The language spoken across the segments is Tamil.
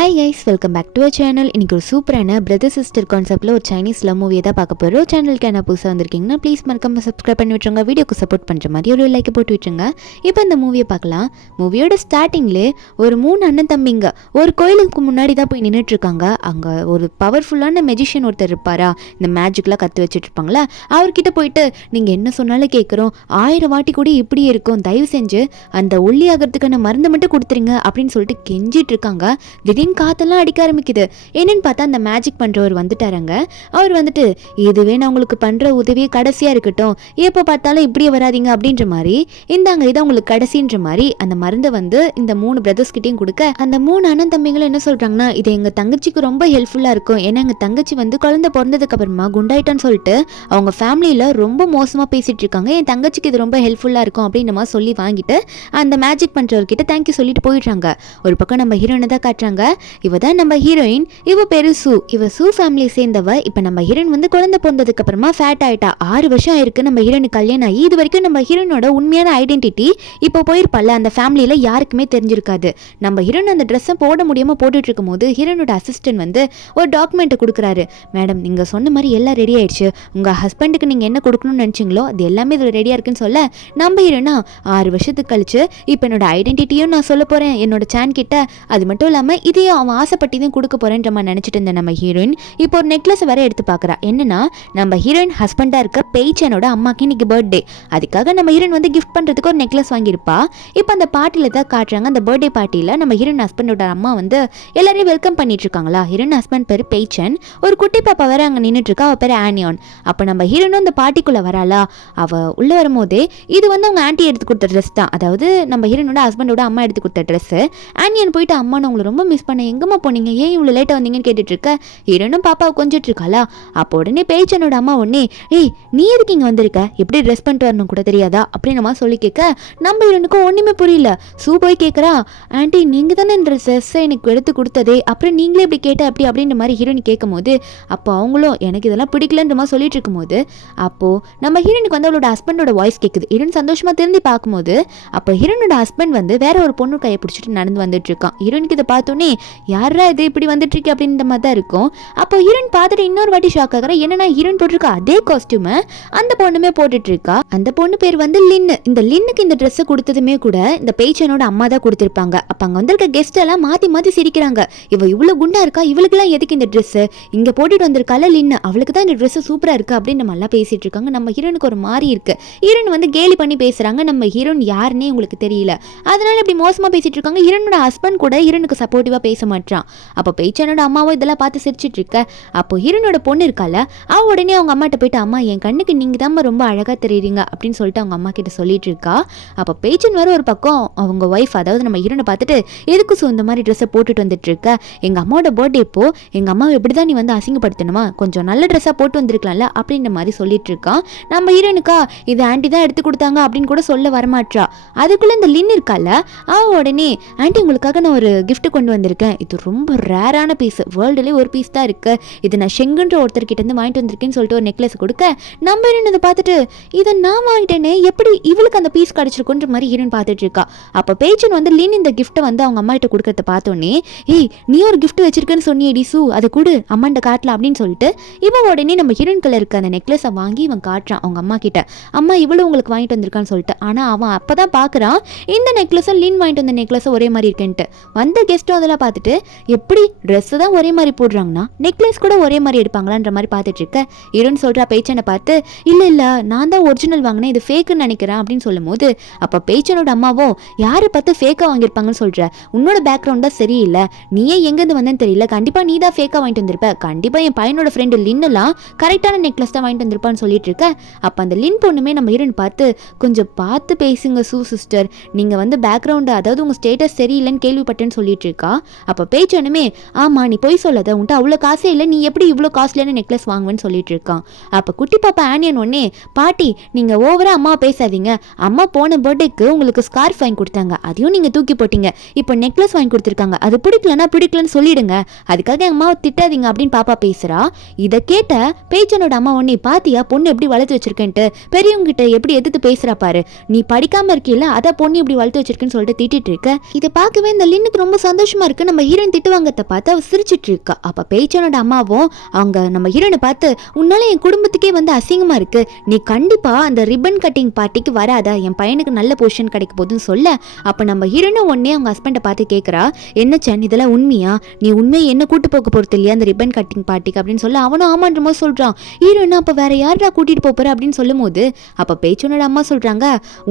Hi guys, welcome back to a channel. இன்றைக்கி ஒரு சூப்பரான பிரதர் சிஸ்டர் கான்செப்ட்டில் ஒரு சைனீஸ் லவ் மூவியை தான் பார்க்க போகிறோம். சேனலுக்கு என்ன புதுசாக வந்திருக்கீங்கன்னா ப்ளீஸ் மறக்காம சப்ஸ்கிரைப் பண்ணி விட்டுருங்க. வீடியோக்கு சப்போர்ட் பண்ணுற மாதிரி ஒரு லைக் போட்டு விட்டுருங்க. இப்போ இந்த மூவியை பார்க்கலாம். மூவியோட ஸ்டார்டிங்லே ஒரு 3 அண்ணன் தம்பிங்க ஒரு கோயிலுக்கு முன்னாடி தான் போய் நின்றுட்டுருக்காங்க. அங்கே ஒரு பவர்ஃபுல்லான மெஜிஷியன் ஒருத்தர் இருப்பாரா, இந்த மேஜிக்லாம் கற்று வச்சுட்ருப்பாங்களா, அவர்கிட்ட போயிட்டு நீங்கள் என்ன சொன்னாலும் கேட்குறோம், 1000 வாட்டி கூட இப்படியே இருக்கும், தயவு செஞ்சு அந்த ஒல்லி ஆகிறதுக்கான மருந்தை மட்டும் கொடுத்துருங்க அப்படின்னு சொல்லிட்டு கெஞ்சிட்டு இருக்காங்க. திடீர்னு காத்தெல்லாம் அடிக்க ஆரம்பிக்குது. என்னன்னு பார்த்தா அந்த மேஜிக் பண்றவர் வந்துட்டாருங்க. அவர் வந்துட்டு, இதுவே நான் உங்களுக்கு பண்ற உதவியே கடைசியா இருக்கட்டும், எப்போ பார்த்தாலும் இப்படியே வராதிங்க அப்படின்ற மாதிரி, இந்தாங்க இதை உங்களுக்கு கடைசின்ற மாதிரி அந்த மருந்தை வந்து இந்த 3 பிரதர்ஸ் கிட்டையும் கொடுக்க, அந்த 3 அண்ணன் தம்பிகளும் என்ன சொல்றாங்கன்னா, இது எங்க தங்கச்சிக்கு ரொம்ப ஹெல்ப்ஃபுல்லா இருக்கும். ஏன்னா எங்க தங்கச்சி வந்து குழந்தை பிறந்ததுக்கு அப்புறமா குண்டாயிட்டான்னு சொல்லிட்டு அவங்க ஃபேமிலியில ரொம்ப மோசமா பேசிட்டு இருக்காங்க. என் தங்கச்சிக்கு இது ரொம்ப ஹெல்ப்ஃபுல்லா இருக்கும் அப்படின்ற மாதிரி சொல்லி வாங்கிட்டு அந்த மேஜிக் பண்றவர்கிட்ட தேங்க்யூ சொல்லிட்டு போயிடுறாங்க. ஒரு பக்கம் நம்ம ஹீரோயினை தான் காட்டுறாங்க. இவ தான் நம்ம ஹீரோயின். இவ பேரு சூ. இவ சூ ஃபேமிலியை சேர்ந்தவ. இப்ப நம்ம ஹீரோயின் வந்து குழந்தை பிறந்ததுக்கு அப்புறமா ஃபேட் ஆயிட்டா. 6 வருஷம் ஆயிருக்கு நம்ம ஹீரோனுக்கு கல்யாணம் ஆகி. இது வரைக்கும் நம்ம ஹீரோனோட உண்மையான ஐடென்டிட்டி இப்போ போயிருப்பால அந்த ஃபேமிலியில யாருக்குமே தெரிஞ்சிருக்காது. நம்ம ஹீரோன் அந்த ட்ரெஸ்ஸை போட முடியாம போட்டுட்டு இருக்கும் போது ஹீரோனோட அசிஸ்டன்ட் வந்து ஒரு டாக்குமெண்ட்டை கொடுக்குறாரு. மேடம், நீங்க சொன்ன மாதிரி எல்லாம் ரெடி ஆயிடுச்சு. உங்க ஹஸ்பண்டுக்கு நீங்க என்ன கொடுக்கணும்னு நினைச்சீங்களோ அது எல்லாமே இதுல ரெடியா இருக்குன்னு சொல்ல, நம்ம ஹீரோனா 6 வருஷத்துக்கு கழிச்சு இப்போ என்னோட ஐடென்டிட்டியும் நான் சொல்ல போறேன் என்னோட சான் கிட்ட. அது மட்டும் இல்லாம இதையும் அவன் ஆசைப்பட்டதையும் கொடுக்க போறேன்ற மாதிரி நினைச்சிட்டு இருந்த நம்ம ஹீரோயின் இப்போ ஒரு நெக்லஸ் வர எடுத்து பார்க்கறா. என்னன்னா, நம்ம ஹீரோயின் ஹஸ்பண்டா இருக்க பெய்ச்சனோட அம்மாக்கு இன்னைக்கு பர்த்டே. அதுக்காக நம்ம ஹீரோயின் வந்து கிஃப்ட் பண்றதுக்கு ஒரு நெக்லஸ் வாங்கியிருப்பா. இப்போ அந்த பார்ட்டியில தான் காட்டுறாங்க. அந்த பர்த்டே பார்ட்டியில நம்ம ஹீரோயின் ஹஸ்பண்டோட அம்மா வந்து எல்லாரையும் வெல்கம் பண்ணிட்டு இருக்காங்களா. ஹீரோயின் ஹஸ்பண்ட் பேரு பெய்ச்சன். ஒரு குட்டி பாப்பா வேற அங்க நின்றுட்டு இருக்கா. அவ பேரு ஆனியான். அப்ப நம்ம ஹீரோயினும் அந்த பார்ட்டிக்குள்ள வராளா. அவ உள்ள வரும்போதே இது வந்து அவங்க ஆன்ட்டி எடுத்து கொடுத்த ட்ரெஸ் தான். அதாவது நம்ம ஹீரோனோட ஹஸ்பண்டோட அம்மா எடுத்து கொடுத்த ட்ரெஸ். ஆனியன் போயிட்டு, அம்மா நான் உங்களை ரொம்ப மிஸ் பண்ணேன், எங்கம்மா போனீங்க, ஏன் இவ்வளோ லேட்டாக வந்தீங்கன்னு கேட்டுட்டு இருக்க. ஹீரோனும் பாப்பாவை கொஞ்சிட்டு இருக்காளா. அப்போ உடனே பேச்சனோட அம்மா உடனே, ஏய் நீ எதுக்கு இங்கே வந்திருக்க, எப்படி ட்ரெஸ் பண்ணிட்டு வரணும் கூட தெரியாதா அப்படின்னு நம்ம சொல்லி கேட்க, நம்ம ஹீரோனுக்கும் ஒன்றுமே புரியல. சூ போய் கேட்குறா, ஆண்டி நீங்கள் தானே இந்த ட்ரெஸ்ஸை எனக்கு எடுத்து கொடுத்ததே, அப்புறம் நீங்களே இப்படி கேட்ட அப்படி அப்படின்ற மாதிரி ஹீரோனி கேட்கும் போது, அப்போ அவங்களும் எனக்கு இதெல்லாம் பிடிக்கலன்ற மாதிரி சொல்லிட்டு இருக்கும்போது, அப்போ நம்ம ஹீரோனுக்கு வந்து அவளோட ஹஸ்பண்டோட வாய்ஸ் கேட்குது. ஹீரோன் சந்தோஷமா திரும்பி பார்க்கும்போது அப்போ ஹீரோனோட ஹஸ்பண்ட் வந்து வேற ஒரு பொண்ணு கையை பிடிச்சிட்டு நடந்து வந்துட்டு இருக்கான். ஹீரோனுக்கு இதை பார்த்தோன்னே, யாரா இது இப்படி வந்துட்டு இருக்கு அப்படின்ற மாதிரி தான் இருக்கும். அப்போ ஹீரோயின் பார்த்துட்டு இன்னொரு வாட்டி ஷாக் ஆகுறா. என்னன்னா, ஹீரோயின் போட்டிருக்கா அதே காஸ்டியூமை அந்த பொண்ணுமே போட்டுட்டு இருக்கா. அந்த பொண்ணு பேர் வந்து லின்னு. இந்த லின்னுக்கு இந்த ட்ரெஸ் கொடுத்ததுமே கூட இந்த பேச்சனோட அம்மா தான் கொடுத்திருப்பாங்க. அப்ப அங்க வந்திருக்க கெஸ்ட் எல்லாம் மாத்தி மாத்தி சிரிக்கிறாங்க. இவ இவ்வளவு குண்டா இருக்கா, இவளுக்கு எல்லாம் எதுக்கு இந்த ட்ரெஸ், இங்க போட்டுட்டு வந்திருக்கால லின்னு, அவளுக்கு தான் இந்த ட்ரெஸ் சூப்பரா இருக்கு அப்படின்னு நம்ம எல்லாம் பேசிட்டு இருக்காங்க. நம்ம ஹீரோனுக்கு ஒரு மாதிரி இருக்கு. ஹீரோன் வந்து கேலி பண்ணி பேசுறாங்க. நம்ம ஹீரோன் யாருன்னே உங்களுக்கு தெரியல. அதனால இப்படி மோசமா பேசிட்டு இருக்காங்க. ஹீரோனோட ஹஸ்பண்ட் கூட ஹீரோனுக்கு சப்போர்ட்டிவா பேச மாட்டான். அப்போ பேச்சனோட அம்மாவும் இதெல்லாம் பார்த்து சிரிச்சிட்டு இருக்க. அப்போ ஹீரோனோட பொண்ணு இருக்கால, அவ உடனே அவங்க அம்மாட்ட போயிட்டு, அம்மா என் கண்ணுக்கு நீங்க தான் ரொம்ப அழகா தெரியுறீங்க அப்படின்னு சொல்லிட்டு அவங்க அம்மா கிட்ட சொல்லிட்டு இருக்கா. அப்போ பேச்சன் வர ஒரு பக்கம் அவங்க ஒய்ஃப், அதாவது நம்ம ஹீரோனை பார்த்துட்டு, எதுக்கு சோ இந்த மாதிரி ட்ரெஸ்ஸை போட்டுட்டு வந்துட்டு இருக்க, எங்க அம்மாவோட பர்த்டே இப்போ எங்க அம்மாவை எப்படிதான் நீ வந்து அசிங்கப்படுத்தணுமா, கொஞ்சம் நல்ல ட்ரெஸ்ஸா போட்டு வந்திருக்கலாம்ல அப்படின்ற மாதிரி சொல்லிட்டு இருக்கான். நம்ம ஹீரோனுக்கா இது ஆண்டி தான் எடுத்து கொடுத்தாங்க அப்படின்னு கூட சொல்ல வரமாட்டா. அதுக்குள்ள இந்த லின் இருக்கால, அவ உடனே, ஆண்டி உங்களுக்காக நான் ஒரு கிஃப்ட் கொண்டு வந்திருக்கேன், இது ரொம்ப ரேரான பீஸ், வேர்ல்டுலேயே ஒரு பீஸ் தான் இருக்கு, இது நான் ஷெங்குன்ற ஒருத்தர்கிட்ட இருந்து வாங்கிட்டு வந்திருக்கேன்னு சொல்லிட்டு ஒரு நெக்லஸ் கொடுக்க, நம்ம ஹீரோன் இதை பார்த்துட்டு, இதை நான் வாங்கிட்டேனே, எப்படி இவளுக்கு அந்த பீஸ் கிடைச்சிருக்குன்ற மாதிரி ஹீரோன் பார்த்துட்டு இருக்கா. அப்போ பேச்சன் வந்து லின் இந்த கிஃப்ட்டை வந்து அவங்க அம்மா கிட்ட கொடுக்கறத பார்த்தோன்னே, ஏய் நீ ஒரு கிஃப்ட் வச்சிருக்கேன்னு சொன்னியடி சூ, அதை கொடு அம்மாண்ட காட்டலாம் அப்படின்னு சொல்லிட்டு இவன் உடனே நம்ம ஹீரோனுக்குள்ள இருக்க அந்த நெக்லஸை வாங்கி இவன் காட்டுறான் அவங்க அம்மா கிட்ட. அம்மா இவ்வளவு உங்களுக்கு வாங்கிட்டு வந்திருக்கான்னு சொல்லிட்டு. ஆனா அவன் அப்பதான் பாக்குறான் இந்த நெக்லஸும் லின் வாங்கிட்டு வந்த நெக்லஸும் ஒரே மாதிரி இருக்குன்ட்டு. வந்த கெஸ்ட்டும் அதெல்லாம் பார்த்துட்டு, எப்படி ட்ரெஸ் தான் ஒரே மாதிரி போடுறாங்கன்னா நெக்லஸ் கூட ஒரே மாதிரி எடுப்பாங்களான்ற மாதிரி பார்த்துட்டு இருக்க. ஹீரோன்னு சொல்றா பேச்சனை பார்த்து, இல்ல இல்ல நான் தான் ஒரிஜினல் வாங்கினேன், இது ஃபேக்குன்னு நினைக்கிறேன் அப்படின்னு சொல்லும் போது, அப்ப பேச்சனோட அம்மாவும், யாரை பார்த்து ஃபேக்கா வாங்கியிருப்பாங்கன்னு சொல்ற, உன்னோட பேக்ரவுண்ட் தான் சரியில்லை, நீயே எங்கேருந்து வந்தேன்னு தெரியல, கண்டிப்பா நீ தான் ஃபேக்கா வாங்கிட்டு வந்திருப்ப, கண்டிப்பா என் பையனோட ஃப்ரெண்டு லின்னுலாம் கரெக்டான நெக்லஸ் தான் வாங்கிட்டு வந்திருப்பான்னு சொல்லிட்டு இருக்க. அப்ப அந்த லின் பொண்ணுமே நம்ம ஹீரோன் பார்த்து, கொஞ்சம் பார்த்து பேசுங்க சூ சிஸ்டர், நீங்க வந்து பேக்ரவுண்ட் அதாவது உங்க ஸ்டேட்டஸ் சரியில்லைன்னு கேள்விப்பட்டேன்னு சொல்லிட்டு இருக்கா. அப்ப பேச்சனுமே, ஆமா நீ போய் சொல்லாத, உன்ட்ட அவ்வளோ காசே இல்லை, நீ எப்படி இவ்வளோ காஸ்ட்லியான நெக்லஸ் வாங்குவேன்னு சொல்லிட்டு இருக்கான். அப்ப குட்டி பாப்பா ஆனியன் ஒன்னே, பாட்டி நீங்க ஓவரா அம்மா பேசாதீங்க, அம்மா போன பர்த்டேக்கு உங்களுக்கு ஸ்கார்ஃப் வாங்கி கொடுத்தாங்க, அதையும் நீங்க தூக்கி போட்டீங்க, இப்போ நெக்லஸ் வாங்கி கொடுத்துருக்காங்க, அது பிடிக்கலன்னு சொல்லிடுங்க, அதுக்காக எங்க அம்மாவை திட்டாதீங்க அப்படின்னு பாப்பா பேசுறா. இதை கேட்ட பேச்சனோட அம்மா ஒன்னே, பாத்தியா பொண்ணு எப்படி வளர்த்து வச்சிருக்கேன்ட்டு, பெரியவங்க கிட்ட எப்படி எதிர்த்து பேசுறா பாரு, நீ படிக்காம இருக்கீல்ல, அதை பொண்ணு இப்படி வளர்த்து வச்சிருக்குன்னு சொல்லிட்டு திட்டிட்டு இருக்க. இதை பார்க்கவே இந்த லின்னுக்கு ரொம்ப சந்தோஷமா இருக்கு. நம்ம ஹீரோயின் திட்டு வாங்கத்தை பார்த்து அவ சிரிச்சிட்டு இருக்கா. அப்ப பேய்ச்சனோட அம்மாவும் அவங்க நம்ம ஹீரோனை பார்த்து, உன்னால என் குடும்பத்துக்கே வந்து அசிங்கமா இருக்கு, நீ கண்டிப்பா அந்த ரிப்பன் கட்டிங் பார்ட்டிக்கு வராத, என் பையனுக்கு நல்ல பொசிஷன் கிடைக்க போதுன்னு சொல்ல, அப்ப நம்ம ஹீரோனும் உடனே அவங்க ஹஸ்பண்டை பார்த்து கேட்கறா, என்ன சன் இதெல்லாம் உண்மையா, நீ உண்மையை என்ன கூட்டு போக போறது இல்லையா அந்த ரிப்பன் கட்டிங் பார்ட்டிக்கு அப்படின்னு சொல்ல, அவனும் ஆமான்ற மாதிரி சொல்றான். ஹீரோயின் அப்ப வேற யாரா கூட்டிட்டு போற அப்படின்னு சொல்லும் போது அப்ப பேய்ச்சனோட அம்மா சொல்றாங்க,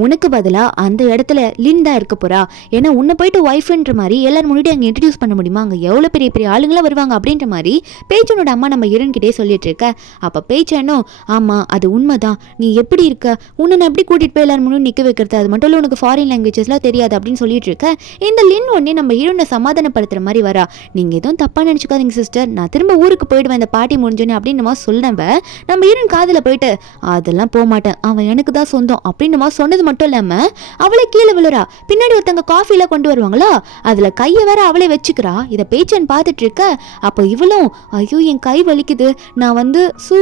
உனக்கு பதிலா அந்த இடத்துல லின் தான் இருக்க போறா, ஏன்னா உன்னை போயிட்டு ஒய்ஃப்ன்ற மாதிரி எல்லாரும் முன்னாடி அங்கே இன்ட்ரடியூஸ் பண்ண முடியுமா, அங்கே எவ்வளோ பெரிய பெரிய ஆளுங்களாம் வருவாங்க அப்படின்ற மாதிரி பேய்ச்சனோட அம்மா நம்ம ஹீரோயின் கிட்டே சொல்லிட்டு இருக்க. அப்போ பேய்ச்சனும், ஆமாம் அது உண்மைதான், நீ எப்படி இருக்க, உன்னை நான் எப்படி கூட்டிகிட்டு போய் எல்லாரும் முன்னாடி நிற்க வைக்கிறது, அது மட்டும் இல்லை உனக்கு ஃபாரின் லாங்குவேஜஸ்லாம் தெரியாது அப்படின்னு சொல்லிட்டு இருக்க. இந்த லின் ஒன்னே நம்ம ஹீரோனை சமாதானப்படுத்துற மாதிரி வரா. நீங்கள் எதுவும் தப்பாக நினச்சிக்காதீங்க சிஸ்டர், நான் திரும்ப ஊருக்கு போயிடுவேன் இந்த பாட்டி முடிஞ்சோன்னே அப்படின்னு மாதிரி சொல்லுவ. நம்ம ஹீரோயின் காதில் போயிட்டு, அதெல்லாம் போக மாட்டேன், அவன் எனக்கு தான் சொந்தம் அப்படின்னு மாதிரி சொன்னது மட்டும் இல்லாமல் அவளை கீழே விழுறா. பின்னாடி ஒருத்தங்க காஃபிலாம் கொண்டு வருவாங்களா, அதில் கையை வேற அவளே வச்சுக்கிறா. இதை பேச்சன் பார்த்துட்டு இருக்க. அப்போ இவளும், ஐயோ என் கை வலிக்குது, நான் வந்து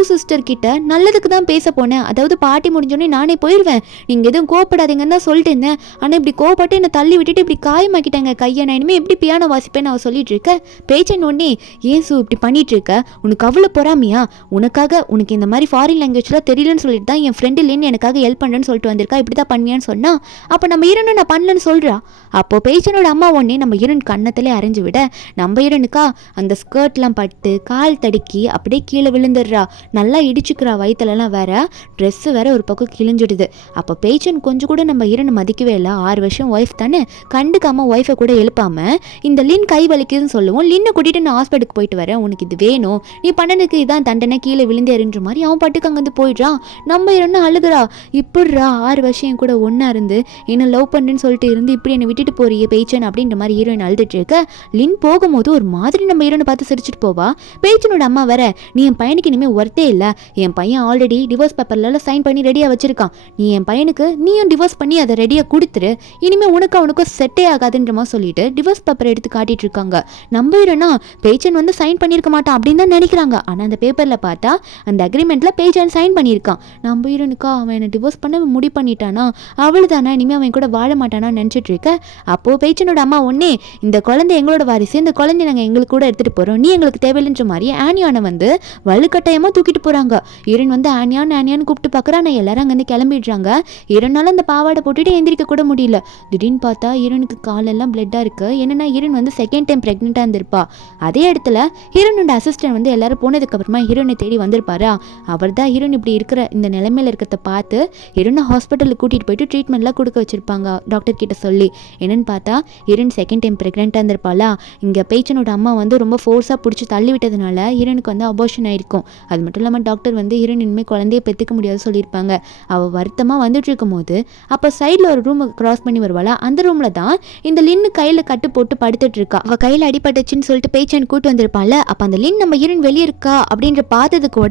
சிஸ்டர் கிட்ட நல்லதுக்கு தான் பேச போனேன், அதாவது பாட்டி முடிஞ்சோடனே நானே போயிடுவேன், நீங்கள் எதுவும் கோவப்படாதீங்கன்னு தான் சொல்லிட்டு இருந்தேன், ஆனால் இப்படி கோவப்பட்டு என்னை தள்ளி விட்டுட்டு இப்படி காயமாக்கிட்டாங்க கையை, நான் இனிமேல் எப்படி பியானோ வாசிப்பேன்னு அவள் சொல்லிட்டு இருக்க. பேச்சன் உடனே, ஏன் இப்படி பண்ணிட்டு இருக்க, உனக்கு அவ்வளோ பொறாமையா, உனக்காக உனக்கு இந்த மாதிரி ஃபாரின் லாங்குவேஜ்லாம் தெரியலன்னு சொல்லிட்டு தான் என் ஃப்ரெண்டு இல்லைன்னு எனக்காக ஹெல்ப் பண்ணுறேன்னு சொல்லிட்டு வந்திருக்கா, இப்படி தான் பண்ணுவியான்னு சொன்னா. அப்போ நம்ம ஹீரோனை நான் பண்ணலன்னு சொல்கிறா. அப்போ பேச்சனோட அம்மா உடனே நம்ம ஹீரோன் கண்ணத்திலே அரைஞ்சு விட, நம்ம ஹீரோனுக்கா அந்த ஸ்கர்ட்லாம் பட்டு கால் தடுக்கி அப்படியே கீழே விழுந்துடுறா. நல்லா இடிச்சுக்கிறா வயிற்றுலலாம், வேற ட்ரெஸ்ஸு வேற ஒரு பக்கம் கிழிஞ்சிடுது. அப்போ பேச்சன் கொஞ்சம் கூட நம்ம ஹீரோனை மதிக்கவே இல்லை, 6 வருஷம் ஒய்ஃப் தானே, கண்டுக்காமல் ஒய்ஃபை கூட எழுப்பாமல் இந்த லின் கை வலிக்குதுன்னு சொல்லுவோம், லின்னை கூட்டிகிட்டு நான் ஹாஸ்பிட்டலுக்கு போயிட்டு வரேன், உனக்கு இது வேணும், நீ பண்ணதுக்கு இதான் தண்டனை, கீழே விழுந்து எறின்ற மாதிரி அவன் பாட்டுக்கு அங்கேருந்து போயிடுறான். நம்ம ஹீரோன்னு அழுகுறா, இப்படிரா 6 வருஷம் என் கூட ஒன்றா இருந்து என்ன லவ் பண்ணுன்னு சொல்லிட்டு இருந்து இப்படி என்னை விட்டுட்டு போறியே பேச்சன் அப்படின்ற மாதிரி ஹீரோயின் அழுதுட்டு இருக்க. லின் போகும்போது ஒரு மாதிரி நம்ம ஹீரோனை பார்த்து சிரிச்சுட்டு போவா. பேச்சனோட அம்மா வேற, நீ என் பையனுக்கு இனிமேல் ஒர்த்தே இல்லை, என் பையன் ஆல்ரெடி டிவோர்ஸ் பேப்பர்லாம் சைன் பண்ணி ரெடியாக வச்சிருக்கான், நீ என் பையனுக்கு நீயும் டிவோர்ஸ் பண்ணி அதை ரெடியாக கொடுத்துரு, இனிமேல் உனக்கும் செட்டே ஆகாதுன்ற மாதிரி சொல்லிட்டு டிவோர்ஸ் பேப்பரை எடுத்து காட்டிட்டு இருக்காங்க. நம்ம ஹீரோனா பேச்சன் வந்து சைன் பண்ணியிருக்க மாட்டான் அப்படின்னு தான் நினைக்கிறாங்க, ஆனால் அந்த பேப்பரில் பார்த்தா அந்த அக்ரிமெண்ட்டில் பேச்சன் சைன் பண்ணியிருக்கான். நம்ம ஹீரோனுக்கா அவன் என்னை டிவோர்ஸ் பண்ண முடிவு பண்ணிட்டானா, அவளுதானா இனிமேல் அவன் கூட வாழ மாட்டானா நினச்சிட்டு இருக்க. அப்போது பேச்சனோட அம்மா ஒன்னே, இந்த குழந்தை எங்களோட வாரிசு, இந்த குழந்தை நாங்கள் எங்களுக்கு கூட எடுத்துகிட்டு போகிறோம், நீ எங்களுக்கு தேவையில்லைன்ற மாதிரி ஆனியானை வந்து வலுக்கட்டாயமாக தூக்கிட்டு போகிறாங்க. ஹீரோன் வந்து ஆனியான்னு கூப்பிட்டு பார்க்குறா, ஆனால் எல்லாரும் அங்கேருந்து கிளம்பிடுறாங்க. ஹீரோனால அந்த பாவாடை போட்டுட்டு எந்திரிக்க கூட முடியல. திடீர்னு பார்த்தா ஹீரோனுக்கு காலெல்லாம் பிளட்டாக இருக்குது. என்னன்னா ஹீரோன் வந்து செகண்ட் டைம் ப்ரெக்னெண்ட்டாக இருந்திருப்பா. அதே இடத்துல ஹீரோனோட அசிஸ்டன்ட் வந்து எல்லாரும் போனதுக்கப்புறமா ஹீரோனை தேடி வந்திருப்பாரா. அவர் தான் ஹீரோன் இப்படி இருக்கிற இந்த நிலைமையில் இருக்கிறத பார்த்து ஹீரோனை ஹாஸ்பிட்டலுக்கு கூட்டிகிட்டு போயிட்டு ட்ரீட்மெண்ட்லாம் கொடுக்க வச்சுருப்பாங்க டாக்டர் கிட்ட சொல்லி. என்னென்னு பார்த்தா ஹீரோன் செகண்ட் டைம் ப்ரெக்னெண்ட்டாக இருந்திருப்பாளா. இங்கே பேச்சனோட அம்மா வந்து ரொம்ப ஃபோர்ஸாக பிடிச்சி தள்ளி விட்டதுனால ஹீரோனுக்கு வந்து அபார்ஷன் ஆயிருக்கும். அது மட்டும் இல்லாமல் டாக்டர் வந்து ஹீரோன் இனிமேல் குழந்தைய பெற்றுக்க முடியாது சொல்லியிருப்பாங்க. அவள் வருத்தமாக வந்துட்டு இருக்கும் போது அப்போ சைடில் ஒரு ரூமை கிராஸ் பண்ணி வருவாளா. அந்த ரூமில் தான் இந்த லின்னு கையில் கட்டு போட்டு படுத்துட்டு இருக்கா. அவள் கையில் அடிபட்டுச்சுன்னு சொல்லிட்டு பேச்சன் கூட்டு வந்திருப்பாள். அப்போ அந்த லின் நம்ம ஹீரோன் வெளியே இருக்கா அப்படின்ற பார்த்ததுக்கு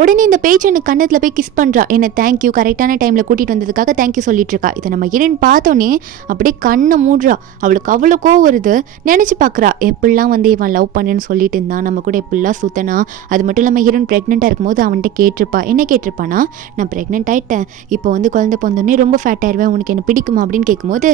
உடனே இந்த பேச்சனுக்கு கண்ணத்தில் போய் கிஸ் பண்ணுறா. என்ன தேங்க்யூ, கரெக்டான டைமில் கூட்டிகிட்டு வந்ததுக்காக தேங்க்யூ சொல்லிட்டு இருக்கா. இதை நம்ம ஹீரோன் பார்த்தோன்னே அப்படியே கண்ணை மூடுறா. அவளுக்கு அவ்வளோ கோவம் வருது. நினச்சி பார்க்குறா, எப்படிலாம் வந்து இவன் லவ் பண்ணுன்னு சொல்லிட்டு இருந்தான், நம்ம கூட எப்படிலாம் சுத்தனா. அது மட்டும் இல்லாமல் ஹீரோன் ப்ரெக்னெண்ட்டாக இருக்கும்போது அவன்கிட்ட கேட்டிருப்பா. என்ன கேட்டிருப்பானா, நான் ப்ரெக்னென்ட் ஆகிட்டேன், இப்போ வந்து குழந்தை பிறந்தோடனே ரொம்ப ஃபேட் ஆயிடுவேன், உனக்கு என்ன பிடிக்குமா அப்படின்னு கேட்கும்போது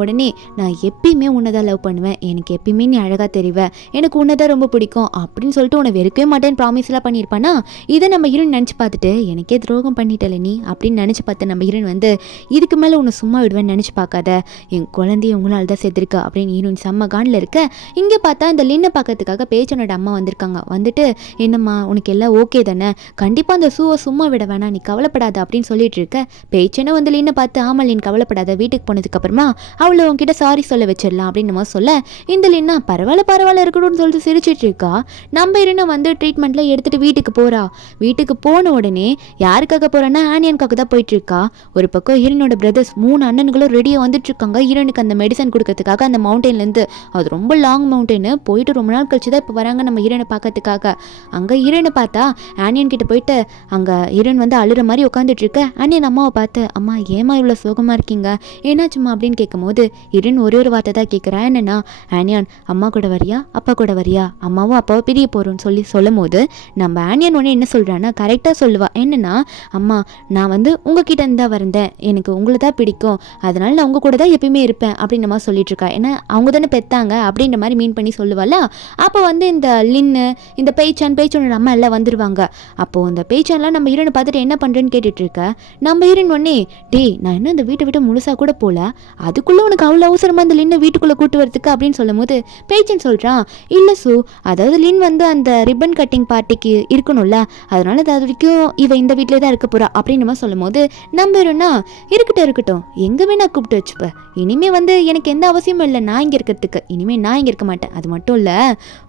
உடனே நான் எப்பயுமே உன்னை தான் லவ் பண்ணுவேன், எனக்கு எப்பயுமே நீ அழகாக தெரிவேன், எனக்கு உன்னை தான் ரொம்ப பிடிக்கும் அப்படின்னு சொல்லிட்டு உன்னை வெறுக்கவே மாட்டேன்னு ப்ராமிஸ்லாம் பண்ணியிருப்பானா. இதை நம்ம ஹீரோன் நினச்சி பார்த்துட்டு எனக்கே துரோகம் பண்ணிட்டல நீ அப்படின்னு நினச்சி பார்த்து நம்ம ஹீரோன் வந்து இதுக்கு மேலே உன்னை சும்மா விடுவேன்னு நினச்சி பார்க்காத, என் குழந்தைய உங்களால் தான் செத்துருக்கா அப்படின்னு ஹீரோயின் செம்ம காண்டில் இருக்க. இங்கே பார்த்தா இந்த லின்னை பார்க்கறதுக்காக பேச்சனோட அம்மா வந்திருக்காங்க. வந்துட்டு என்னம்மா உனக்கு எல்லாம் ஓகே தானே, கண்டிப்பாக அந்த ஷூவை சும்மா விட வேணாம், நீ கவலைப்படாத அப்படின்னு சொல்லிட்டு இருக்க. பேச்சனை வந்து லின்னை பார்த்து ஆமா லின் கவலைப்படாத, வீட்டுக்கு போனதுக்கப்புறமா அவளை உங்ககிட்ட சாரி சொல்ல வச்சிடலாம் அப்படின்னு நம்ம சொல்ல, இந்த லின்னா பரவாயில்ல இருக்கணும்னு சொல்லிட்டு சிரிச்சிட்டு இருக்கா. நம்ம ஹீரோனை வந்து ட்ரீட்மெண்ட்ல எடுத்துட்டு வீட்டுக்கு போறா. வீட்டுக்கு போன உடனே யாருக்காக போறேன்னா ஆனியனுக்காக தான் போயிட்டு இருக்கா. ஒரு பக்கம் ஹீரோனோட பிரதர்ஸ் 3 அண்ணன்களும் ரெடியாக வந்துட்டு இருக்காங்க ஹீரோனுக்கு அந்த மெடிசன் கொடுக்கறதுக்காக. அந்த மவுண்டன்லேருந்து அது ரொம்ப லாங் மவுண்டனு போயிட்டு ரொம்ப நாள் கழிச்சு தான் இப்போ வராங்க நம்ம ஹீரோனை பார்க்கறதுக்காக. அங்கே ஹீரோனை பார்த்தா ஆனியன் கிட்ட போயிட்டு அங்கே ஹீரோன் வந்து அழுற மாதிரி உட்காந்துட்டு இருக்க. ஆனியன் அம்மாவை பார்த்து, அம்மா ஏமா இவ்வளோ சோகமாக இருக்கீங்க, ஏன்னாச்சும்மா அப்படின்னு கேட்கும்போது ஹீரோன் ஒரே ஒரு வார்த்தை தான் கேட்குறா. என்னன்னா, ஆனியன் அம்மா கூட வரியா அப்பா கூட வரியா, அம்மாவும் அப்பாவும் பிரிய போகிறோன்னு சொல்லும் போது நம்ம ஆனியன் ஒன்று என்ன சொல்கிறான்னா கரெக்டாக சொல்லுவா. என்னன்னா, அம்மா நான் வந்து உங்ககிட்ட இருந்தா வந்தேன், எனக்கு உங்களை தான் பிடிக்கும், அதனால நான் உங்க கூட தான் எப்பயுமே இருப்பேன் அப்படின்னு நம்ம சொல்லிட்டு இருக்கா. ஏன்னா அவங்க தானே பெத்தாங்க, வந்தாங்க அப்படின்ற மாதிரி மீன் பண்ணி சொல்லுவாள். அப்போ வந்து இந்த லின்னு இந்த பேய்ச்சனோட அம்மா எல்லாம் வந்துடுவாங்க. அப்போது இந்த பேய்ச்சான்லாம் நம்ம ஹீரோனை பார்த்துட்டு என்ன பண்ணுறேன்னு கேட்டுட்டு இருக்க. நம்ம ஹீரோன் ஒன்னே டேய் நான் இன்னும் இந்த வீட்டை விட்டு முழுசாக கூட போகல, அதுக்குள்ளே உனக்கு அவ்வளோ அவசரமாக அந்த லின்னை வீட்டுக்குள்ளே கூட்டு வரதுக்கு அப்படின்னு சொல்லும் போது பேய்ச்சன் சொல்கிறான் இல்லை சு, அதாவது லின் வந்து அந்த ரிப்பன் கட்டிங் பார்ட்டிக்கு இருக்கணும்ல, அதனால அது வரைக்கும் இவ இந்த வீட்டிலே தான் இருக்க போகிறா அப்படின்னு நம்ம சொல்லும் போது நம்ம ஹீரோனா இருக்கட்டும் எங்கே வேணா கூப்பிட்டு வச்சுப்பேன், இனிமேல் வந்து எனக்கு எந்த அவசியமும் இல்லை நான் இங்கே இருக்கிறதுக்கு, இனிமேல் நான் இங்கே இருக்க மாட்டேன், அது மட்டும் இல்லை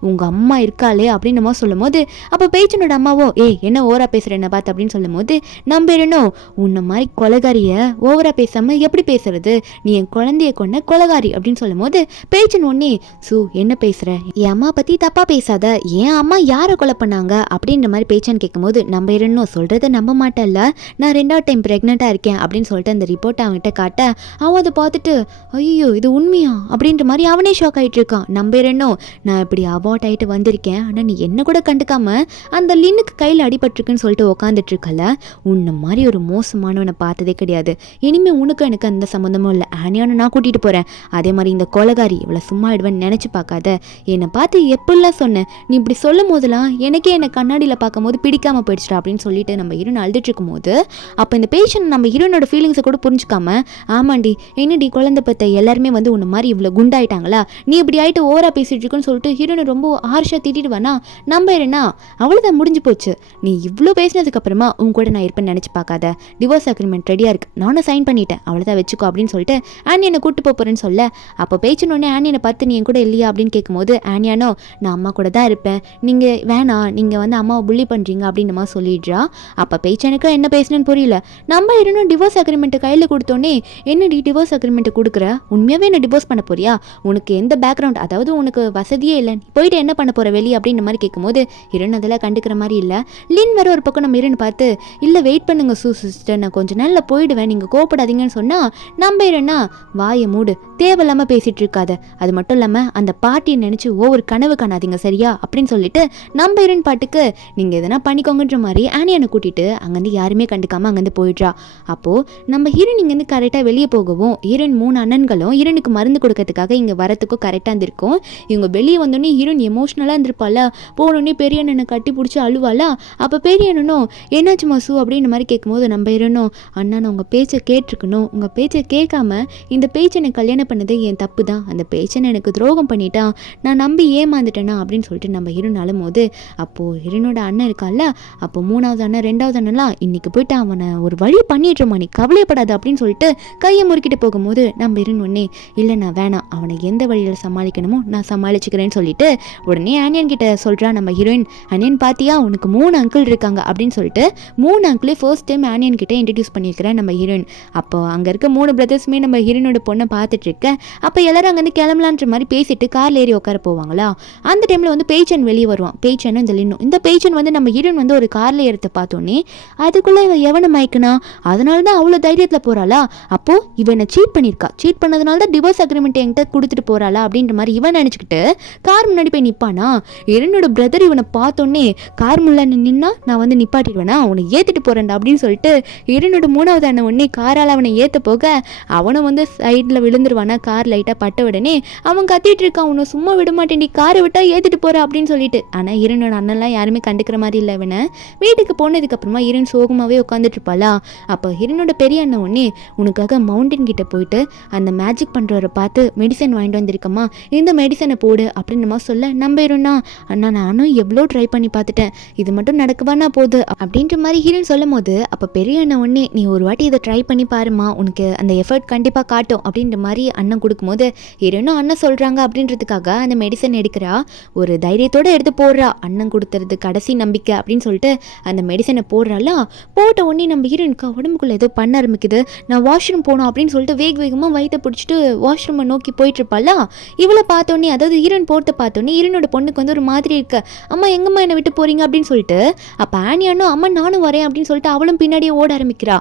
உங்கள் அம்மா இருக்காளே அப்படின்னு நம்ம சொல்லும் போது அப்போ பேய்ச்சனோட அம்மாவோ என்ன ஓவரா பேசுகிற என்ன பார்த்து அப்படின்னு சொல்லும் போது நம்ம ஹீரோனோ உன்னை மாதிரி கொலகாரிய ஓவரா பேசாம எப்படி பேசுறது, நீ என் குழந்தைய கொண்ட கொலகாரி அப்படின்னு சொல்லும் போது பேய்ச்சன் ஒன்னே சு என்ன பேசுற, என் அம்மா பத்தி தப்பா பேசாத, என் அம்மா யாரை கொலை பண்ணாங்க அப்படின்ற மாதிரி பேய்ச்சன் கேட்கும் போது நம்ம ஹீரோனோ சொல்றதை நம்ப மாட்டேன்ல, நான் 2வது டைம் பிரெக்னெண்டா இருக்கேன் அப்படின்னு சொல்லிட்டு அந்த ரிப்போர்ட் அவன்கிட்ட காட்ட அவன் அதை பார்த்துட்டு ஐயோ இது உண்மையா அப்படின்ற மாதிரி அவனே ஷாக் ஆகிட்டு இருக்கான். நம்ம ஹீரோனோ நான் இப்படி அபார்ட் ஆகிட்டு வந்திருக்கேன், ஆனால் நீ என்ன கூட கண்டுக்காம அந்த லின்னுக்கு கையில் அடிபட்டிருக்குன்னு சொல்லிட்டு உக்காந்துட்டு இருக்கல, உன்னை மாதிரி ஒரு மோசமானவனை பார்த்ததே கிடையாது, இனிமேல் உனக்கும் எனக்கு அந்த சம்மந்தமும் இல்லை, ஆனியான நான் கூட்டிகிட்டு போகிறேன், அதே மாதிரி இந்த கொலகாரி இவ்வளோ சும்மா ஆயிடுவேன்னு நினச்சி பார்க்காத, என்னை பார்த்து எப்படிலாம் சொன்னேன், நீ இப்படி சொல்லும் போதெல்லாம் எனக்கே என்னை கண்ணாடியில் பார்க்கும் போது பிடிக்காம போயிடுச்சிட்டா அப்படின்னு சொல்லிட்டு நம்ம ஹீரோன் அழுதுட்டு இருக்கும் போது அப்போ இந்த பேஷண்ட் நம்ம ஹீரோனோட ஃபீலிங்ஸை கூட புரிஞ்சுக்காம ஆமாண்டி என்னடி குழந்தை பத்த எல்லாருமே வந்து உன்னை மாதிரி இவ்வளோ குண்டாயிட்டாங்களா, நீ இப்படி ஆகிட்டு ஓவரா பேசிட்டு இருக்குன்னு சொல்லிட்டு ஹீரோனை ரொம்ப ஹார்ஷாக திட்டிட்டு வேணா நம்ம ஹீரோனா அவ்வளோதான் முடிஞ்சு போச்சு, நீ இவ்வளோ பேசினதுக்கு அப்புறமா உன் கூட நான் இருப்பேன்னு நினச்சி பார்க்காத, டிவோர்ஸ் அக்ரிமெண்ட் ரெடியாக இருக்கு, நானும் சைன் பண்ணிட்டேன், அவ்வளோதான் வச்சுக்கோ அப்படின்னு சொல்லிட்டு ஆனியனை கூட்டு போகிறேன்னு சொல்ல அப்போ பேச்சினோடனே ஆனியனை பார்த்து நீ என் கூட இல்லையா அப்படின்னு கேட்கும்போது ஆனியானோ நான் அம்மா கூட தான் இருப்பேன், நீங்கள் வேணாம் நீங்கள் வந்து அம்மாவை புள்ளி பண்ணுறீங்க அப்படின்னு நம்ம சொல்லிடுறா. அப்போ பேச்சனுக்கு என்ன பேசணுன்னு புரியல. நம்ம ஹீரோனும் டிவோர்ஸ் அக்ரிமெண்ட்டை கையில் கொடுத்தோன்னே என்னடி டிவோர்ஸ் அக்ரிமெண்ட்டை கொடுக்குற, உண்மையாகவே என்ன டிவோர்ஸ் பண்ண போறியா, உனக்கு எந்த பேக்ரவுண்ட் அதாவது உனக்கு வசதியே இல்லை, நீ போயிட்டு என்ன பண்ண போகிற வெளியே அப்படின்ற மாதிரி கேட்கும்போது ஹீரோன் அதெல்லாம் கண்டுக்கிற மாதிரி இல்லை. லின் வர ஒரு பக்கம் நம்ம ஹீரோன் பார்த்து இல்லை வெயிட் பண்ணுங்க சிஸ்டர் நான் கொஞ்சம் நாளில் போயிடுவேன் நீங்கள் கோவப்படாதீங்கன்னு சொன்னால் நம்ம ஹீரோனா வாயை மூடு தேவையில்லாமல் பேசிகிட்டு இருக்காத, அது மட்டும் இல்லாமல் அந்த பாட்டியை நினச்சி ஒவ்வொரு கனவு காணாதீங்க சரியா அப்படின்னு சொல்லிட்டு நம்ம ஹீரோன் பாட்டுக்கு நீங்கள் எதனா பண்ணிக்கோங்கன்ற மாதிரி ஆனியனை கூட்டிகிட்டு அங்கேருந்து யாருமே கண்டுக்காமல் அங்கேருந்து போயிடுறா. அப்போது நம்ம ஹீரோன் இங்கேருந்து கரெக்டாக வெளியே போகவும் ஹீரோன் 3 அண்ணன்களும் ஹீரோனுக்கு மருந்து கொடுக்கறதுக்காக இங்கே வரத்துக்கும் கரெக்டாக இருந்திருக்கும். இவங்க வெளியே வந்தோடனே ஹீரோன் எமோஷ்னலாக இருந்திருப்பாளா, போனோடனே பெரிய அண்ணனை கட்டி பிடிச்சி அழுவாளா. அப்போ பெரிய அண்ணனும் என்னாச்சு மசு அப்படின்ற மாதிரி கேட்கும்போது நம்ம ஹீரோனும் அண்ணா நான் உங்கள் பேச்சை கேட்டிருக்கணும், உங்கள் பேச்சை கேட்காம இந்த பேச்சனை கல்யாணம் பண்ணது என் தப்பு தான், அந்த பேச்சனை எனக்கு துரோகம் பண்ணிட்டான், நான் நம்பி ஏமாந்துட்டேனா அப்படின்னு சொல்லிட்டு நம்ம ஹீரோன் அழும்போது அப்போது ஹீரோனோட அண்ணன் இருக்கான்ல, அப்போ 3வது அண்ணன் 2வது அண்ணன்லாம் இன்னைக்கு போயிட்டு அவனை ஒரு வழி பண்ணிட்டுருமா நீ கவலைப்படாது அப்படின்னு சொல்லிட்டு கையை முறுக்கிட்டு போகும்போது நம்ம ஹீரோன் ஒன்னே இல்லை நான் வேணாம் அவனை எந்த வழியில் சமாளிக்கணுமோ நான் சமாளிச்சுக்கிறேன்னு சொல்லிட்டு உடனே ஆனியன் கிட்ட சொல்கிறா நம்ம ஹீரோயின் ஆனியன் பாத்தியா உனக்கு 3 அங்கிள் இருக்காங்க அப்படின்னு சொல்லிட்டு 3 அங்கிளே ஃபர்ஸ்ட் டைம் ஆனியன் கிட்ட இன்ட்ரடியூஸ் பண்ணியிருக்கிறேன் நம்ம ஹீரோயின். அப்போ அங்கே இருக்க 3 பிரதர்ஸுமே நம்ம ஹீரோனோட பொண்ணை பார்த்துட்டு இருக்க. அப்போ எல்லாரும் அங்கேருந்து கிளம்பலான்ற மாதிரி பேசிட்டு காரில் ஏறி உட்கார போவாங்களா. அந்த டைமில் வந்து பேய்ச்சன் வெளியே வருவான். பேய்ச்சனும் இந்த லின்னும். இந்த பேய்ச்சன் வந்து நம்ம ஹீரோயின் வந்து ஒரு காரில் ஏறத்தை பார்த்தோன்னே அதுக்குள்ளே இவன் எவனை மயக்குனா அதனால தான் அவ்வளோ தைரியத்தில் போகிறாளா, அப்போது இவனை சீட் பண்ணியிருக்கா, சீட் பண்ணதுனால தான் டிவோர்ஸ் அக்ரிமெண்ட் என்கிட்ட கொடுத்துட்டு போகிறாளா அப்படின்ற மாதிரி இவன் நினச்சிக்கிட்டு கார் முன்னாடி போய் நிற்பானா. என்னோட பிரதர் இவனை பார்த்தோன்னே கார் முன்னாடி நின்னா நான் வந்து நிப்பாட்டிடுவேனா அவனை ஏற்றிட்டு போகிறேன்டா அப்படின்னு சொல்லிட்டு என்னோட 3வது அண்ணன் உடனே காரால் அவனை ஏற்ற போக அவனும் வந்து சைடில் விழுந்துருவானா. கார் லைட்டாக பட்ட உடனே அவன் கத்திட்டு இருக்கான் அவனை சும்மா விட மாட்டேன் நீ காரை விட்டா ஏற்றிட்டு போகிற அப்படின்னு சொல்லிட்டு. ஆனால் இரனோட அண்ணன்லாம் யாருமே கண்டுக்கிற மாதிரி இல்லை. இவனை வீட்டுக்கு போனதுக்கப்புறமா இரன் சோகமாகவே உட்காந்துட்டு இருப்பாளா. அப்போ இரனோட பெரிய அண்ணன் உடனே உனக்காக மவுண்டன் கிட்ட போயிட்டு அந்த மேஜிக் பண்ணுறவரை பார்த்து மெடிசன் வாங்கிட்டு வந்திருக்கம்மா இந்த மெடிசனை போடு அப்படின்னு நம்ம சொல்ல நம்பிடும்னா அண்ணா நானும் எவ்வளோ ட்ரை பண்ணி பார்த்துட்டேன் இது மட்டும் நடக்கவானா போகுது அப்படின்ற மாதிரி ஹீரோன் சொல்லும் போது அப்போ பெரிய அண்ணன் உடனே நீ ஒரு வாட்டி இதை ட்ரை பண்ணி பாருமா உனக்கு அந்த எஃபர்ட் கண்டிப்பாக காட்டும் அப்படின்ற மாதிரி அண்ணன் கொடுக்கும்போது ஹீரோனும் அண்ணன் சொல்கிறாங்க அப்படின்றதுக்காக அந்த மெடிசன் எடுக்கிறா. ஒரு தைரியத்தோடு எடுத்து போடுறா. அண்ணன் கொடுத்துறது கடைசி நம்பிக்கை அப்படின்னு சொல்லிட்டு அந்த மெடிசனை போடுறாளா. போட்ட உடனே நம்ம ஹீரோனுக்கு உடம்புக்குள்ளே ஏதோ பண்ண ஆரம்பிக்குது. நான் வாஷ்ரூம் போனோம் அப்படின்னு சொல்லிட்டு வேகமாக வயிற்ற பிடிச்சிட்டு வாஷ்ரூமை நோக்கி போயிட்டு இருப்பாளா. இவளை பார்த்தோன்னே அதாவது ஹீரோன் போட்டு பார்த்தோன்னே ஹீரோனோட பொண்ணுக்கு வந்து ஒரு மாதிரி இருக்கு. அம்மா எங்கம்மா என்னை விட்டு போறீங்க அப்படின்னு சொல்லிட்டு அப்போ ஆனியானும் அம்மா நானும் வரேன் அப்படின்னு சொல்லிட்டு அவளும் பின்னாடியே ஓட ஆரம்பிக்கிறா.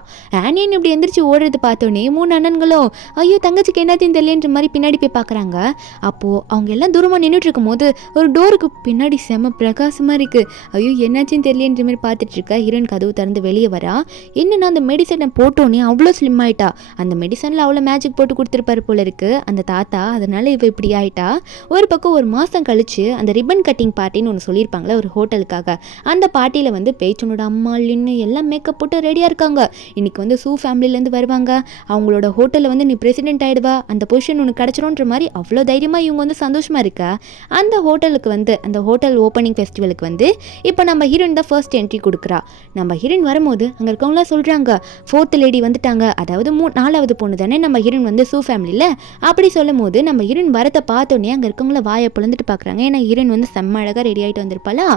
ஆனியன் இப்படி எந்திரிச்சு ஓடுறது பார்த்தோன்னே 3 அண்ணன்களும் ஐயோ தங்கச்சிக்கு என்னத்தையும் தெரியலன்ற மாதிரி பின்னாடி போய் பார்க்குறாங்க. அப்போது அவங்க எல்லாம் தூரமாக நின்றுட்டு இருக்கும் போது ஒரு டோருக்கு பின்னாடி செம பிரகாசமாக இருக்குது. ஐயோ என்னாச்சுன்னு தெரியலன்ற மாதிரி பார்த்துட்டு இருக்க. ஹீரோயின் கதவு திறந்து வெளியே வரா. என்னன்னா அந்த மெடிசனை போட்டோன்னே அவ்வளோ ஸ்லிம் ஆயிட்டா. அந்த மெடிசனில் அவ்வளோ மேஜிக் போட்டு கொடுத்துருப்பாரு போல இருக்கு அந்த தாத்தா. அதனால இவ இப்படி ஆயிட்டா. ஒரு பக்கம் ஒரு மாதம் கழிச்சு அந்த ரிப்பன் கட்டிங் பார்ட்டின்னு ஒன்று சொல்லியிருப்பாங்களே ஒரு ஹோட்டலுக்காக. அந்த பார்ட்டியில் வந்து பேச்சனோட அம்மா லின்னு எல்லாம் மேக்கப் போட்டு ரெடியாக இருக்காங்க. இன்னைக்கு வந்து சூ ஃபேமிலியிலேருந்து வருவாங்க, அவங்களோட ஹோட்டலில் வந்து நீ பிரசிடென்ட் ஆகிடுவா, அந்த பொசிஷன் உனக்கு கிடச்சிரும்ன்ற மாதிரி அவ்வளோ தைரியமாக இவங்க வந்து சந்தோஷமாக இருக்கா. அந்த ஹோட்டலுக்கு வந்து அந்த ஹோட்டல் ஓப்பனிங் ஃபெஸ்டிவலுக்கு வந்து இப்போ நம்ம ஹீரோயின் தான் ஃபர்ஸ்ட் என்ட்ரி கொடுக்குறா. நம்ம ஹீரோயின் வரும்போது அங்கே இருக்கவங்களாம் சொல்கிறாங்க, 4th லேடி வந்துட்டாங்க, அதாவது 4வது பொண்ணு தானே நம்ம ஹீரோயின் வந்து சூ ஃபேமிலியில். அப்படி சொல்லும் போது நம்ம ஹீரோயின் வரத்தை பார்த்தோன்னே அங்கே இருக்கவங்கள வாயை பிளந்துட்டு பார்க்குறாங்க. ஏன்னா ஹீரோயின் வந்து செம்ம அழகாக ரெடி ஆகிட்டு வந்திருப்பாளா.